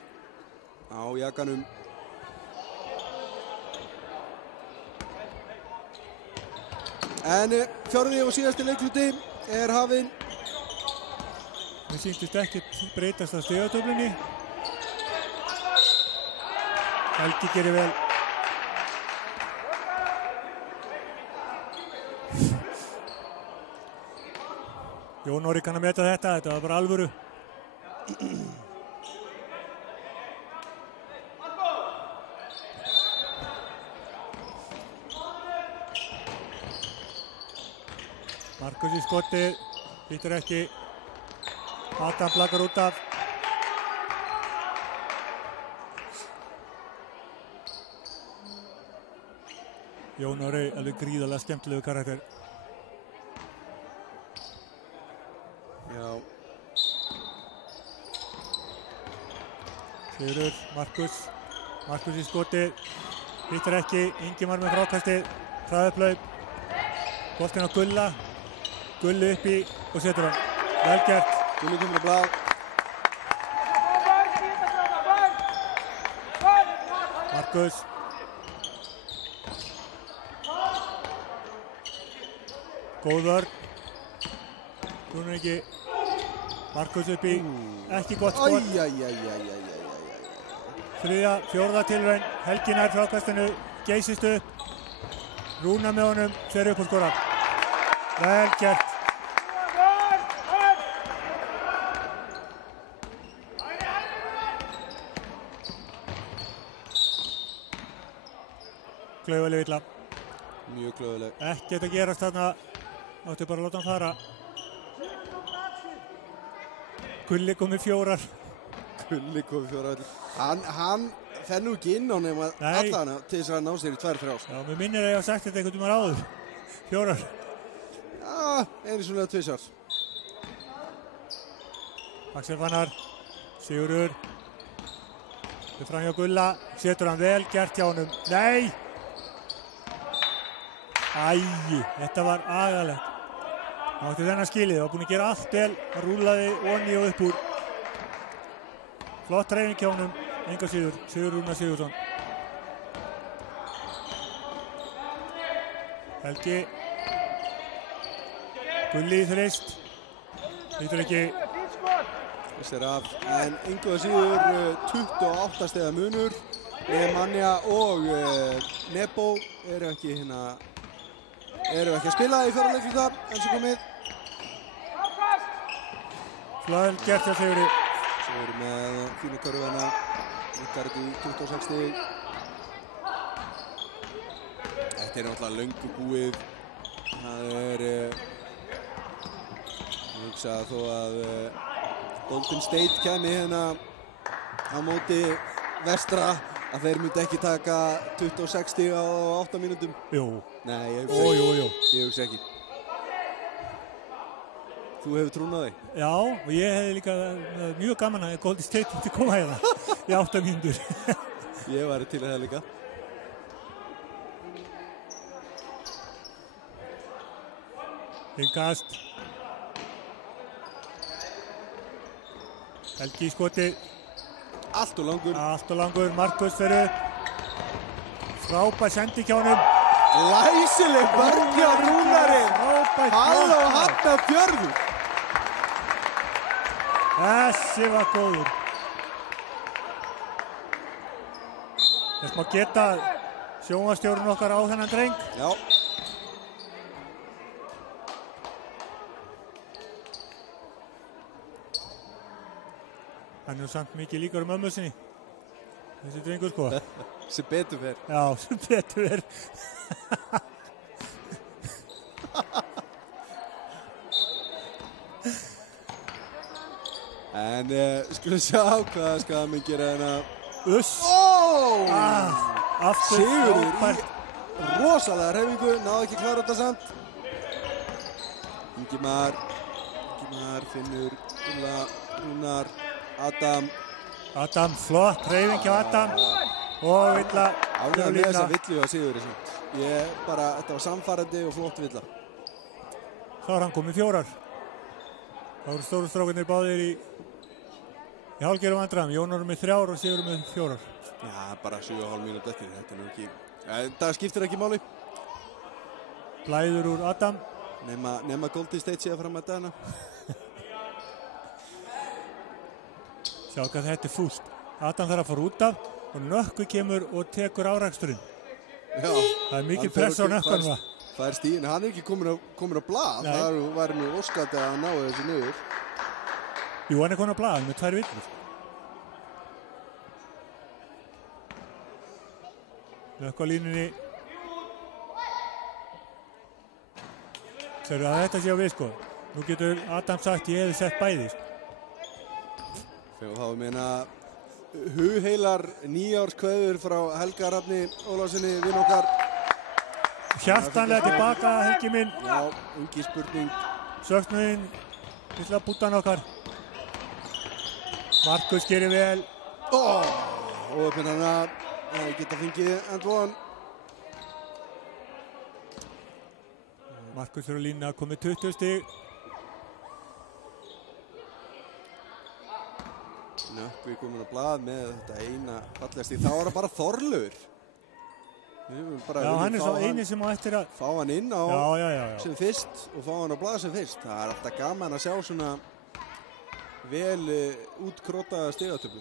á jakanum. En 4. og síðasti leikluti hafinn. Mér sýndist ekkert breytast á stigatöflunni. Helgi gerir vel. Jón Orri kann að meta þetta var bara alvöru. Markus í skoti, býtur ekki. Adam blakar út af. Jón Orri alveg gríðarlega skemmtilegu karakter. Já. Sigurður, Markus í skoti. Hittir ekki, Ingimar með frákastið, hraðuplaup, boltinn á Gulla, Gulli upp í og setur hann. Vel gert. Gulli kemur á blað. Markus. Góð vörn. Hún ekki. Markus upp í, ekki gott skot. Þriðja, fjórða tilraun, Helgi nær frákastinu, geysist upp, Rúnar með honum, fer upp og skorar. Vel gert. Klaufaleg illa. Mjög klaufaleg. Ekkert að gerast þarna, áttu bara að láta hann fara. Gulli komið 4. Gulli komið 4. Hann fer nú ekki inn á nema allana til þess að ná sér í 2 frjálst. Já, mér minnir að ég hafa sagt þetta einhvern tímann áður. 4. Já, einu svona 2 sár. Axel Fannar, Sigurður. Þau fram hjá Gulla, setur hann vel, gert hjá honum. Nei! Æi, þetta var agalegt. Það átti þennan skilið, það var búin að gera allt vel, það rúlaði onni og upp úr. Flott hreyfing hjá honum, enga síður, Sigurður Rúnar Sigurðsson. Helgi. Gulli í þrist. Lítur ekki. Þessir af, en enga síður 28 stiga munur. Nemanja og Nebo eru ekki að spila í fjórða leik það, eins og komið. Vel gert hjá Sigurði. Sigurði með fínu körfuna, Ríkard í 26 stig. Þetta náttúrulega löngu búið. Það ég hugsa þó að Golden State kæmi hérna á móti Vestra, að þeir myndi ekki taka 26 stig á 8 mínútum. Jú. Nei, ég hugsa ekki. Þú hefur trúnað þig? Já, og ég hefði líka mjög gaman að Golden State myndi koma hérna í 8 mínútur. Ég var til það líka. Innkast. Helgi í skoti. Allt og langur. Markus fer upp. Frábær sendi hjá honum. Glæsileg vörn hjá Rúnari. Halló Hafnarfjörður. Þessi var góður. Þess má geta sjónvarpsstjórinn okkar á þennan dreng. Já. Hann er samt mikið líkar mömmu sinni. Þessi drengur sko. Sem betur fer. Já, sem betur fer. En skulum sjá hvað skal hann gera hérna. Uss. Aftur Sigurður í rosalega hreyfingu, náðu ekki klára þetta samt. Ingimar finnur Rúnar, Adam, flott hreyfing hjá Adam. Og villa. Ánægður með þessa villu á Sigurði samt. Þetta var samfærandi og flott villa. Þá er hann komið 4. Það voru stóru strákarnir báðir í hálfgerðum vandræðum. Jónar með 3 og Sigurður með 4. Já, bara 7,5 mínútur eftir. Þetta er nú ekki... Það skiptir ekki máli. Blæður úr Adam. Nema Golden State sé að fram að dana. Sjá hvað þetta er fúlt. Adam þarf að fara út af og Nökkvi kemur og tekur áraksturinn. Já. Það er mikil press á Nökkvanum. Það er stíðin. Hann er ekki komin á blað. Nei. Það var nú óskandi að ná þessu niður. Jú, hann er komin á blað með 2 villur. Nökkvi á línunni. Sérðu að þetta sé á við sko. Nú getur Adam sagt ég hefði sett bæði sko. Þegar þá meina hugheilar nýjárskveður frá Helga Rafni Ólafssoni vinn okkar. Hjartanlega tilbaka Helgi minn. Já, ungi spurning. Söknuðinn, lilla búttan okkar. Markus gerir vel. Og upp hérna geta fengið and one. Markus fyrir lína komið 20 stig. Nökkvi komin á blað með þetta eina fallegast stig. Þá var það bara Þorlur. Já, hann svo eini sem á eftir að fá hann inn á já. sem fyrst og fá hann á blað sem fyrst. Það alltaf gaman að sjá svona vel útkrótaða stigatöflu.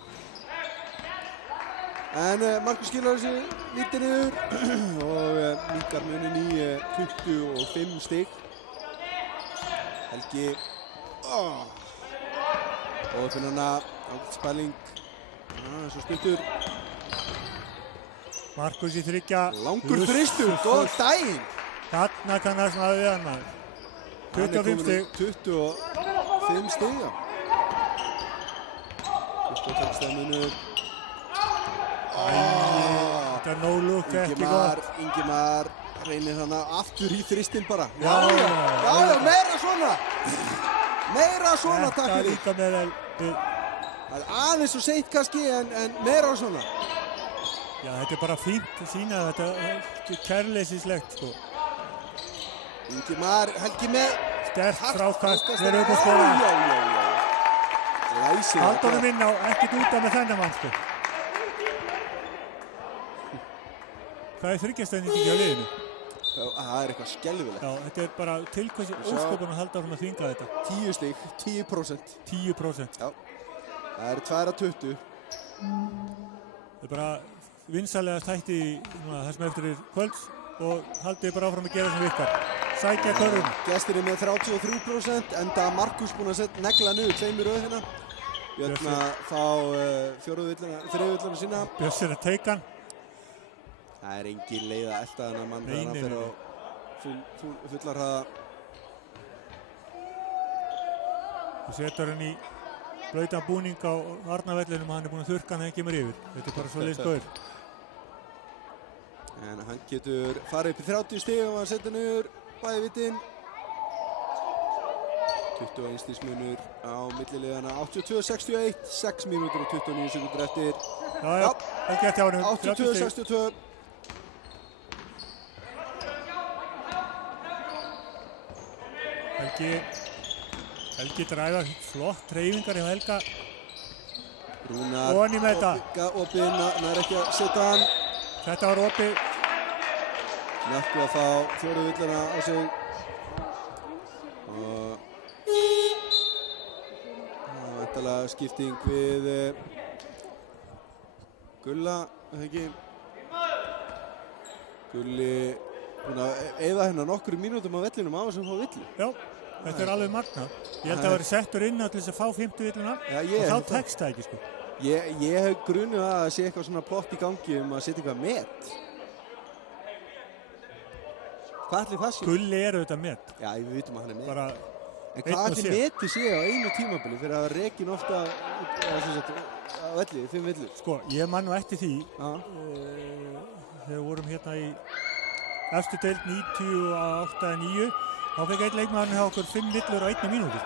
En Markus skilar þessi lítið niður og minnkar munin í 25 stig. Helgi og finna hana ágætt spæling svo stuttur. Markus í 3. Langur þristur, góð daginn. Þarna kann það sem hafi við hann maður. 25 stig. 25 stig, já. 22 stig munur. Þetta no look, ekki gott. Ingimar reynir hana aftur í þristinn bara. Já, meira svona. Meira svona, takk fyrir. Þetta líka með vel. Það aðeins og seint kannski, en meira svona. Já, þetta bara fínt að sína þetta er kærleysislegt, sko. Ingimar, Helgi með sterkt frákast, verður upp á skóla. Læsir. Haldunum inn á, ekkert út af með þennan mann, sko. Hvað er þryggjastæðningin á liðinu? Það er eitthvað skelfilegt. Já, þetta er bara til hversi ósköpun að halda áfram að þvinga þetta. 10 stig, 10%. 10%. Já, það er 2 af 20. Það er bara vinsalegast hætti það sem eftir er kvölds og haldið bara áfram að gera sem virkar. Sækja körfuna. Gestir er með 33%, enda Markus búinn að negla niður 2 röð hérna. Björn að fá þriðvillana sína. Björn er að teika hann. Það er engin leið að elta þennan mann þegar hann fer á fullar hraða. Þú setur hann í blautan búning á varnarvellinum og hann er búinn að þurrka hann þegar hann kemur yfir. Þetta er bara svo liðsgóður. En hann getur farið upp í 30 stig og hann setur niður bæði vitinn. 21 stigsmunur á milliliðana. 82-61, 6 mínútur og 29 sekundur eftir. Já, það er gett hjá hann. 82-62. Helgi dræfa flott hreyfingar hjá Helga. Rúnar og hann í með þetta. Opið, nær ekki að setja hann. Þetta var opið. Nökkvi að fá fjóru villana á sig. Og væntanlega skipting við Gulla, eða ekki? Gulli búinn að eyða hérna nokkrum mínútum á vellinum á þess að fá villu. Já, þetta er alveg magnað. Ég held að vera settur inn til þess að fá 50 villuna og þá tekst það ekki, sko. Ég hef grunið að sé eitthvað svona plott í gangi að setja eitthvað met. Hvað ætli það sé? Gulli er auðvitað met. Já, við vitum að hann er met. Bara en hvað ætli meti sé á einu tímabili fyrir að hafa rekin ofta á velli, 5 villur? Sko, ég man nú eftir því þegar við vorum hérna í efstu deild 98-9 þá fekk einn leikmaður hjá okkur 5 villur á 1 mínútu.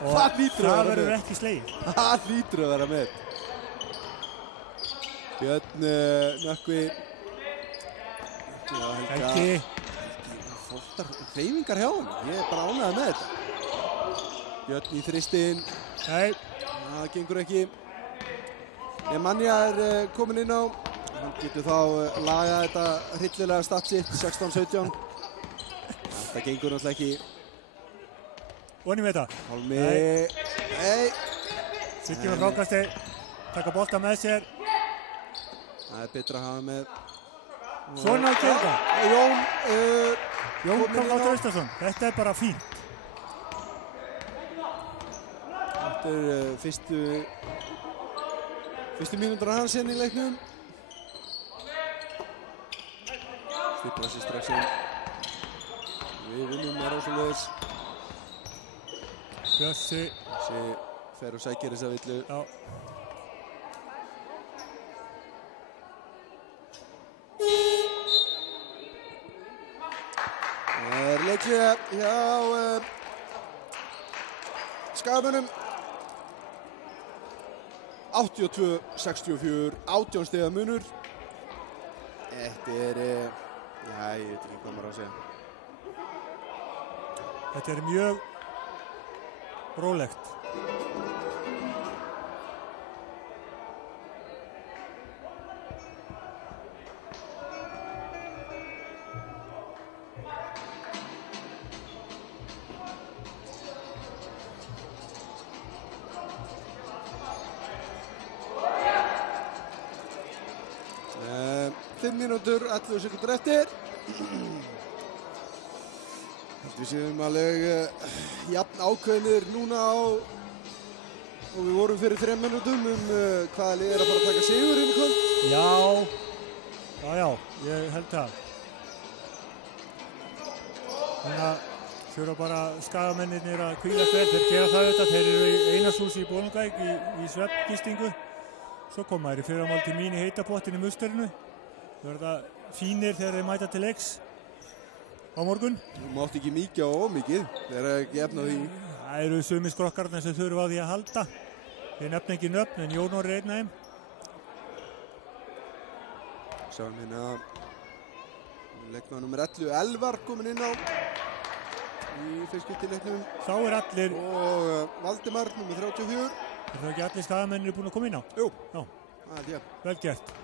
Og það verður ekki slegið. Það hlýtur að vera með. Björn Nökkvi. Helgi. Flottar hreyfingar hjá hann. Ég er bara ánægður með þetta. Björn í þristinn. Nei. Það gengur ekki. Nemanja er komin inn á. Hann getur þá lagað þetta hryllilega stat sitt 16-17. Þetta gengur náttúrulega ekki. Voni með þetta. Pálmi. Nei. Siggi með frákasti. Taka bolta með sér. Það er betra að hafa með. Svona að gera. Jón Karl Traustason. Þetta er bara fínt. Þetta er fyrstu mínútur hans inn í leiknum. Stippa þessi strax inn. Við vinnum með Rósulegs. Bjössi fer og sækir þessa villu. Já. Það er leikhlé hjá Skagamönnum. 82-64, 18 stiga munur. Þetta já, ég veit ekki hvað maður á að segja. Þetta mjög rólegt. Mínútur, 11 sekundur eftir. Við séum alveg jafn ákveðnir núna og við vorum fyrir 3 mínútum hvaða lið að fara að taka sigur í kvöld. Já, ég held það. Þannig að þurfa bara skagamennirnir að hvílast vel. Þeir gera það auðvitað, þeir eru í Einarshúsi í Bolungarvík í svefngistingu. Svo koma þeir í fyrramáltíð mín í heitapottinn í Musterinu. Það verða fínir þegar þeir mæta til leiks á morgun. Þú mátt ekki mýkja á mikið, þeir eru ekki efna því. Það eru sumir skrokkarnir sem þurfa á því að halda. Þeir nefna ekki nöfn, en Jón Orri einn af þeim. Sjáum hérna leikmaður nummer 11, Elvar komin inn á í fyrstskiptileiknum. Þá allir. Og Valdimar nummer 34. Er það ekki allir skagamennir búin að koma inn á? Jú. Já. Það vel gert.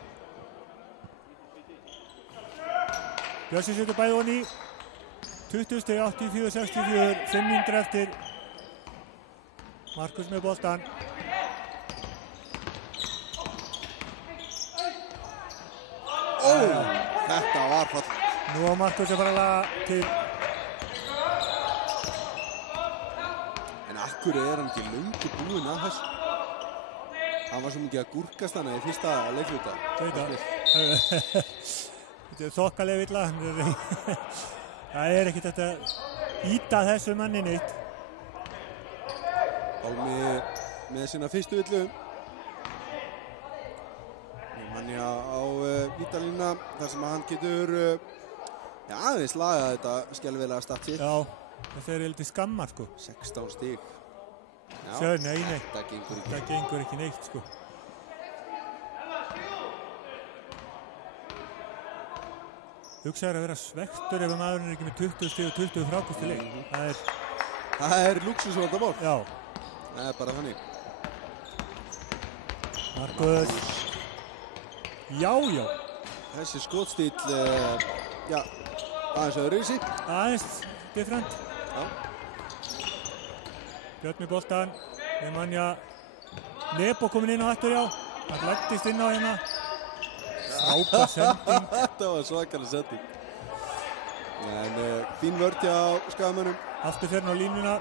Bjössi setur bæði honni 20-84-64, 5 mínútur eftir. Markus með boltan. Þetta var fall. Nú á Markus að fara að laga til. En akkur hann ekki löngu búinn að þessu? Hann var svo mikið að gúrkast hana í fyrsta leikluta. Þetta þokkalega illa. Það ekkert þetta íta þessu manni neitt. Pálmi með sína fyrstu villu. Manni á vítalína þar sem hann getur aðeins lagað þetta skelfilega startið. Já, þetta heldur skammar sko. 16 stig. Sjö, nei. Það gengur ekki neitt sko. Hugsaður að vera svektur ef maðurinn ekki með 20 stig og 20 frákosti leik. Það lúxusvandamál. Já. Það bara þannig. Markus. Já. Þessi skotstíl, aðeins öðruvísi. Aðeins different. Já. Björn með boltan. Nemanja Nebo komin inn á aftur, já. Hann lættist inn á hérna. Frábær sending. Þetta var svakalega sending. En fín vörd hjá skagamönnum. Aftur fyrir á línuna.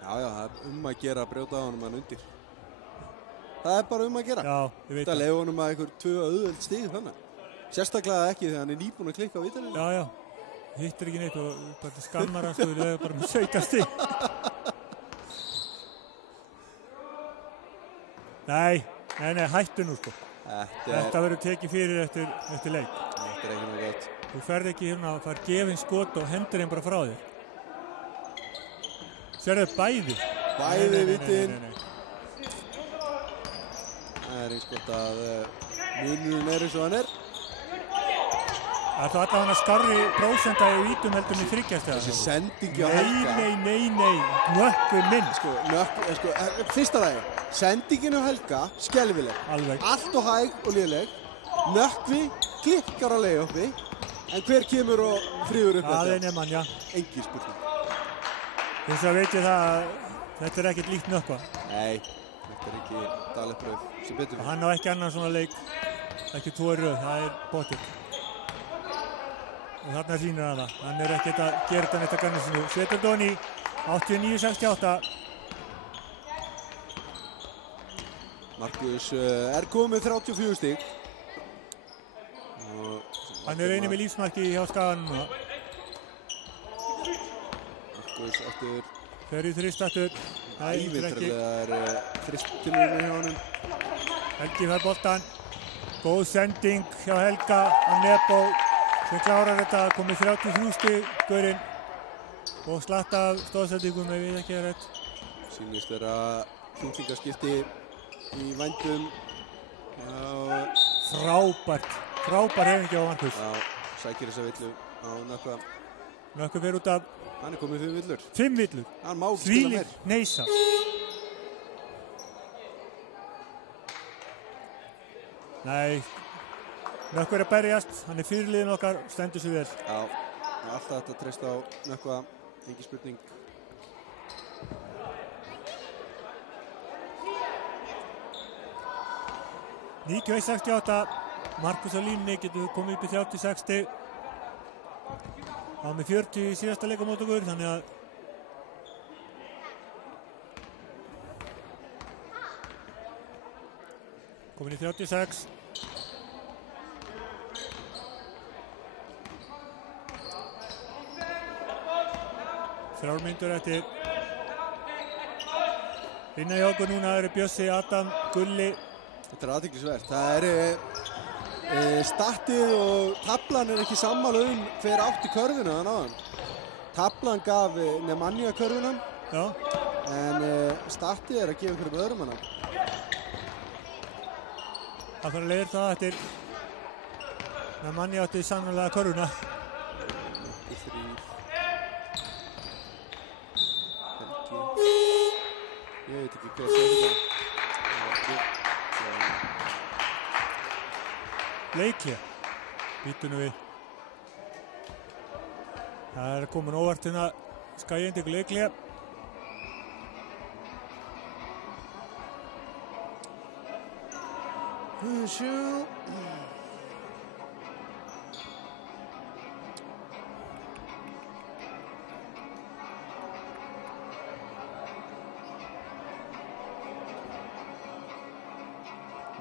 Já, það er að gera að brjóta á honum hann undir. Það er bara að gera. Já, ég veit það. Það leiði honum að einhver 2 auðveld stig þannig. Sérstaklega ekki þegar hann er nýbúinn að klikka á vítalínu. Já. Hittir ekki neitt og bara skammar hann sko, við leiðum bara með 17 stig. Nei, hættu nú sko. Þetta verður tekið fyrir eftir leik. Þetta ekki mjög gott. Þú ferð ekki hérna að fara gefinn skot og hendur þeim bara frá þér. Sérðu bæði. Bæði vitinn. Það eins gott að munurinn eins og hann Það er þá allavega skárri prósenta í vítum heldur með 3 stiga. Þessi sendingi á Helga. Nei. Nökkvi minn. Fyrsta lagi. Sendingin á Helga, skelfileg. Alveg. Allt og hæg og léleg. Nökkvi klikkar á layupi. En hver kemur og fríður upp þetta? Það nefn já. Engin spurning. Þess að veit ég það að þetta ekkert líkt Nökkva. Nei, þetta ekki daglegbrauð sem betur fyrir. Hann á ekki annan svona leik. Ekki 2 í röð, það potið. Og þarna sýnir hann það. Hann ekkert að gera þetta neitt að ganna sinu. Setur Doni 89-68. Markus komið 34 stig. Hann eini með lífsmarki hjá Skaganum núna. Markus aftur. Fer í þrist aftur. Ævintrúlega þristilunni hjá honum. Helgi fær boltan. Góð sending hjá Helga og Nebo sem klárar þetta, komið 33 stig gaurinn og slatta af stóðsendingum ef við ekki rétt. Sýnist vera þunglingaskipti í vændum. Frábær hefingi á Markus. Já, sækir þessa villu á Nökkva. Nökkvi fer út af. Hann komið 5 villur. 5 villur. Hann má ekki spila meir. Neisa. Nei, Nökkvi að berjast, hann fyrirliðin okkar, stendur sig vel. Já, alltaf þetta treyst á Nökkva, engin spurning. Níkju 1.68, Markus á línunni getur komið upp í 30-60. Hann með 40 í síðasta leik á móti okkur, þannig að komin í 36. Þrjár mínútur eftir. Innan hjá okkur núna eru Bjössi, Adam, Gulli. Þetta athyglisvert. Það statið og tablan ekki sammála hver átti körfuna þann áðan. Tablan gaf Nemanja körfuna. Já. En statið að gefa einhverjum öðrum hana. Það þarf að leiða það eftir Nemanja átti sannarlega körfuna. Ég veit ekki hver segir þetta. Leikli. Býtu nú við. Það komin óvart hérna skæjandi ykkur Leikli.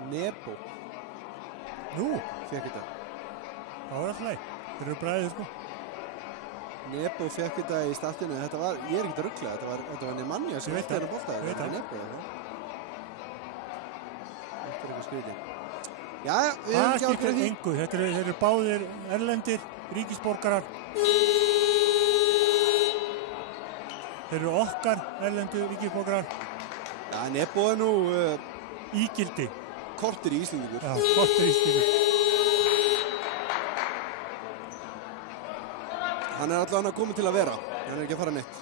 Nebo. Nú, fekk þetta. Það var alltaf leið. Þeir eru bræðið sko. Nebo fekk þetta í startinu. Þetta var, ég ekkert að ruggla, þetta var Nemanja sem eftir að bolta. Þetta var Nebo. Þetta eitthvað skrítið. Jæja, við höfum ekki ákveðið því. Engu, þeir eru báðir erlendir, ríkisborgarar. Þeir eru okkar erlendu ríkisborgarar. Já, Nebo nú ígildi. Kortir í Íslendingur. Já, kortir í Íslendingur. Hann allavega kominn til að vera. Hann ekki að fara neitt.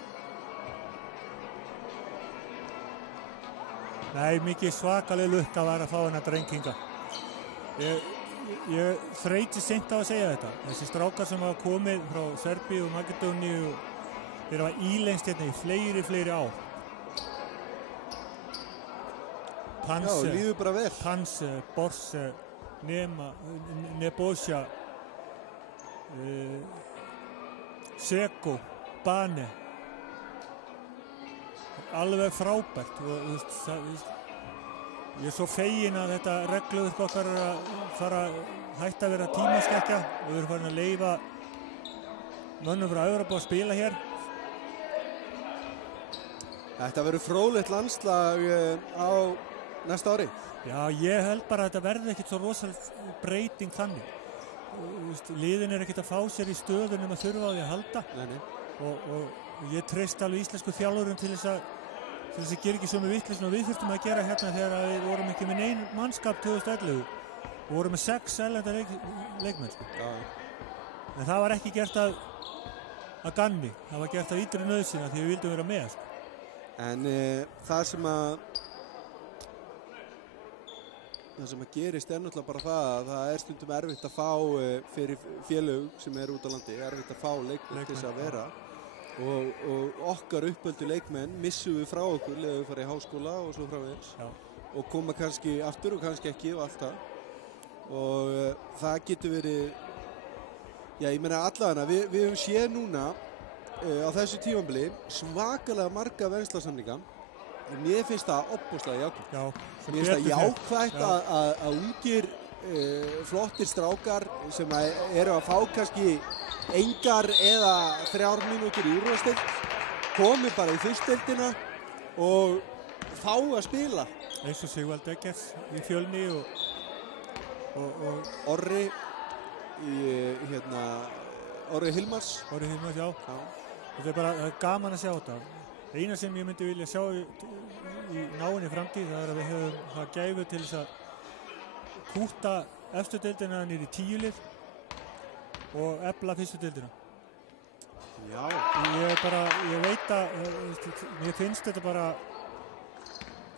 Nei, mikið svakaleg lukka var að fá hennar drenginga. Ég þreyti seint á að segja þetta. Þessi strákar sem hafa komið frá Serbíu og Makedóníu þeir hafa ílengst hérna í fleiri ár. Panse, já, líður bara vel. Panse, Borse, Nebosja, Seko, Bane. Alveg frábært. Ég svo fegin að þetta regluverk okkar að fara hægt að vera tímaskekkja og við erum farin að leyfa mönnum frá Evrópu að spila hér. Þetta verður fróðlegt landslag á næsta ári. Já, ég held bara að þetta verði ekkert svo rosalega breyting þannig. Liðin ekkert að fá sér í stöðunum að þurfa á því að halda. Nei. Og ég treyst alveg íslensku þjálfurum til þess að gera ekki sömu vitleysu og við þurftum að gera hérna þegar við vorum ekki með neinn mannskap 2011 og vorum með 6 erlenda leikmenn sko. Já. En það var ekki gert að gamni, það var gert af ítri nauðsina því við vildum vera með sko. En það sem að gerist náttúrulega bara það að það stundum erfitt að fá fyrir félög sem út á landi, erfitt að fá leikmenn til þess að vera og okkar uppöldu leikmenn missum við frá okkur þegar við fara í háskóla og svo framvegis og koma kannski aftur og kannski ekki og allt það og það getur verið ég meina allavega við höfum séð núna á þessu tímabili svakalega marga venslasamninga og mér finnst það opbúslega jákvæmt. Mér finnst það jákvæmt að ungir flottir strákar sem eru að fá kannski engar eða 3 mínútur í úrvalsdeild komi bara í fyrstdeildina og fá að spila. Eins og Sigvald Eggers í Fjölni og Orri í Orri Hilmars. Orri Hilmars, já. Þetta bara gaman að sjá þetta. Eina sem ég myndi vilja sjá í náinni framtíð, það að við höfum það gæfu til þess að kúta efstu deildina niður í 10 lið og efla fyrstu deildina. Já. Ég veit að, mér finnst þetta bara,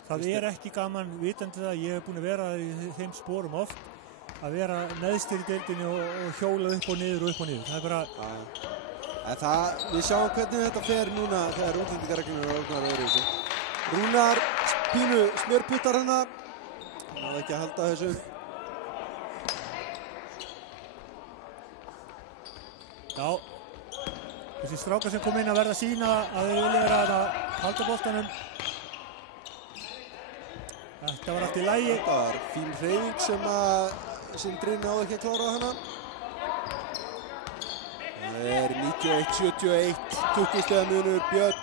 það ekki gaman vitandi það, ég búin að vera í þeim sporum oft, að vera neðstir í deildinni og hjóla upp og niður og upp og niður. Það bara... Við sjáum hvernig þetta fer núna þegar útlendingareglunum eru orðnar öðruvísi. Rúnar pínu smjörputtar hérna. Það ekki að halda þessu. Já, þessi strákar sem kom inn að verða að sýna að þeir vilja vera að halda boltanum. Þetta var allt í lagi. Þetta var fín hreyfing sem að Sindri náði ekki að klára hana. Það 91-71, 20 stiga munur, Björn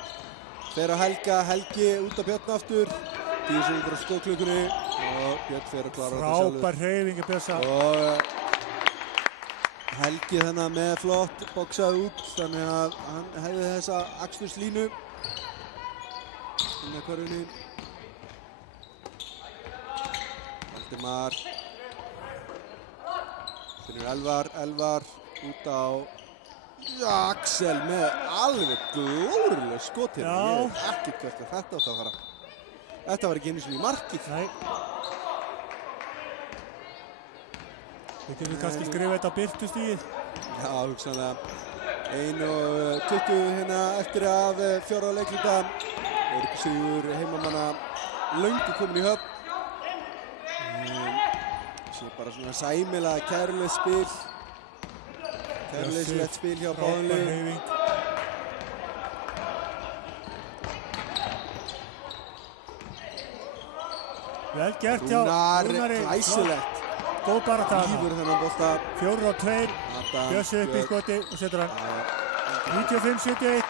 fer að Helgi út af Björn aftur, 10 sekundur á skóklukkunni og Björn fer að klára þetta sjálfur. Frábær hreyfingi Björsa. Og Helgi þennan með flott boxað út, þannig að hann hefði þessa aksturslínu inn að körfunni. Valdimar finnur Elvar út á Axel með alveg glórulega skot hérna. Ég hef ekkert hvert að þetta átt að fara. Þetta var ekki einu sinni í markið. Nei. Við getum kannski skrifað þetta á birtustíð. Já, hugsanlega. 1:20 hérna eftir af 4. leikluta. Sigur heimamanna löngu komin í höfn. Svo bara svona sæmilega kærulegt spil. Kærulegt spil hjá báðum liðum. Vel gert hjá Rúnari. Glæsilegt. Góð barátta þarna. Lífur þennan bolta. 4-2. Bjössi upp í skoti og setur hann. 95-71.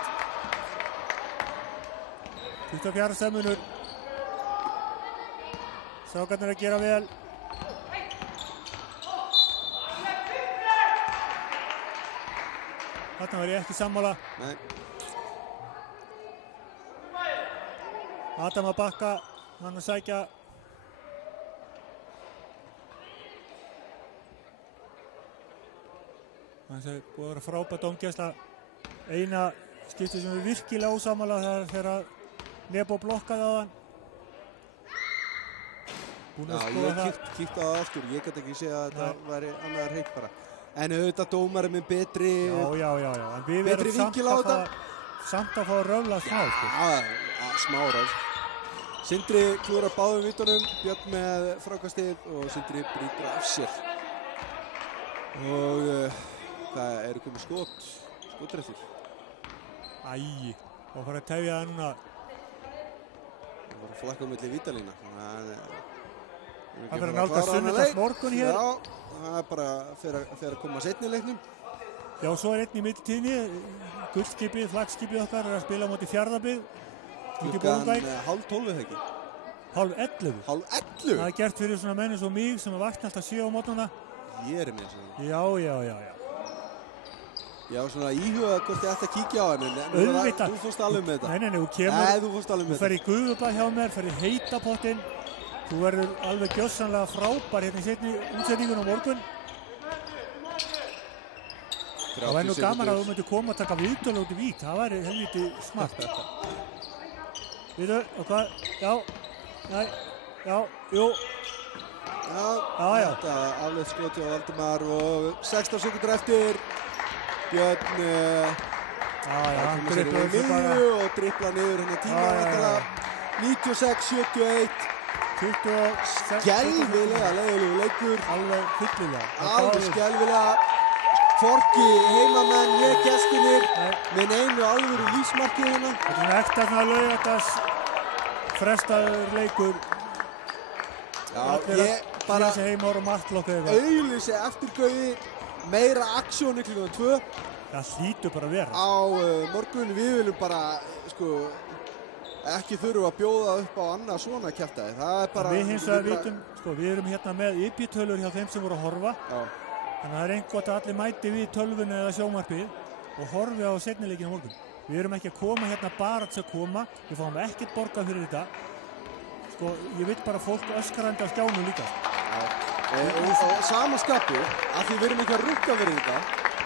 24 stemmunur. Strákarnir að gera vel. Þarna var ég ekki sammála. Nei. Adam að bakka, hann að sækja. Það er búið að vera frábært dómgæsla. Eina skipti sem við virkilega ósammála það þegar Nebo blokkaði á hann. Já, ég kíkti á það aftur. Ég gæti ekki segja að það væri annar hreint bara. En auðvitað dómarinn með betri vinkil á þetta. Samt að fá að röfla smá. Já, smá röfl. Sindri klúrar báðum vítunum, Björn með frákastið og Sindri brýtur af sér. Og það eru komið skotrættur. Æi, og fara að tefja það núna. Það var að flakka milli vítalína. Það fyrir að nálgast sunnudags morgun hér. Já, það er bara fyrir að koma seinni í leiknum. Já, svo einn í millitíðinni. Gullskipið, flaggskipið okkar er að spila á móti Fjarðabyggð. Klukkan 10:30 eða ekki? 10:30. 10:30? Það er gert fyrir svona menn eins og mig sem vakna alltaf 7 á mótnana. Ég er með svona. Já. Já, svona íhuga hvort ég ætti að kíkja á hann, en þú fórst alveg með þetta. Nei, þú kemur. Nei, þú fórst alveg með þetta. Þú fer í gufubað hjá mér, fer í heita pottinn. Þú verður alveg gjörsamlega frábær hérna í seinni útsetningun á morgun. Það væri nú gaman að þú myndir koma að taka viðtölu út í Vík. Það væri helviti smart. Viðu, og hvað? Jú. Já. Þetta afleitt skoti á Valdimar og 16 sekundur eftir. Björn hann dribblaði miðju og dribblaði niður hérna tíma. 96-71. Skelvilega leiðilegu leikur. Alveg fyllilega. Alveg skelvilega. Hvorki heimamenn ég gestinir með einu alvöru lífsmarkið hérna. Þetta er ektarna laugardags frestaður leikur. Já, ég bara auglýsi eftir Gauði meira aksjónu klukkan 2. Það hlýtur bara að vera. Á morgun við viljum bara ekki þurfa að bjóða upp á annað svona kjaftaði. Það er bara... Við hins vegar vitum, við erum hérna með IP-tölur hjá þeim sem voru að horfa. Já. Þannig að það er einhvert að allir mæti við tölvunni eða sjónvarpið og horfi á seinni leikinn á morgun. Við erum ekki að koma hérna bara til að koma, við fáum ekkert borgað fyrir þetta. Sko, ég veit bara fólk öskrandi á skjánum líka. Og sama skapi, að því við erum ekki að rukka fyrir þetta,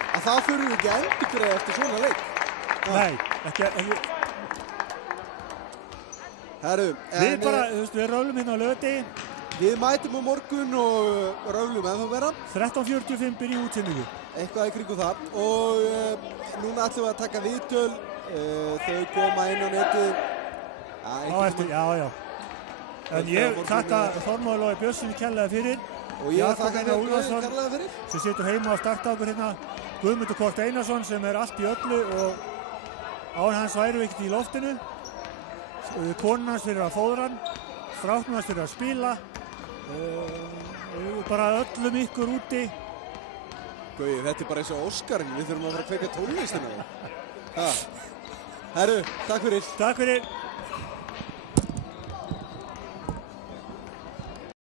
að það þurfum við ekki að endurgreiða eftir svona leik. Nei, ekki. Herru, við bara, þú veist, við rölum hérna á laugardegi. Við mætum á morgun og rölum ennþá vera. 13:45 byrja útsendingu. Eitthvað í kringum það. Og núna ætlum við að taka viðtöl. Þau koma inn á netið. Já. En ég þakka Þormóður Logi Björnssyni kærlega fyrir. Og ég þakka Gauði kærlega fyrir. Sem situr heima á starta okkur hérna. Guðmundur Kort Einarsson sem allt í öllu og án hans væru við ekkert í loftinu. Konan hans fyrir að fóðra hann. Stráknum hans fyrir að spila. Bara öllum ykkur úti. Gauði, þetta bara eins og Óskarinn. Við þurfum að fara að kveika tónlistina. Herru, takk fyrir. Takk fyrir.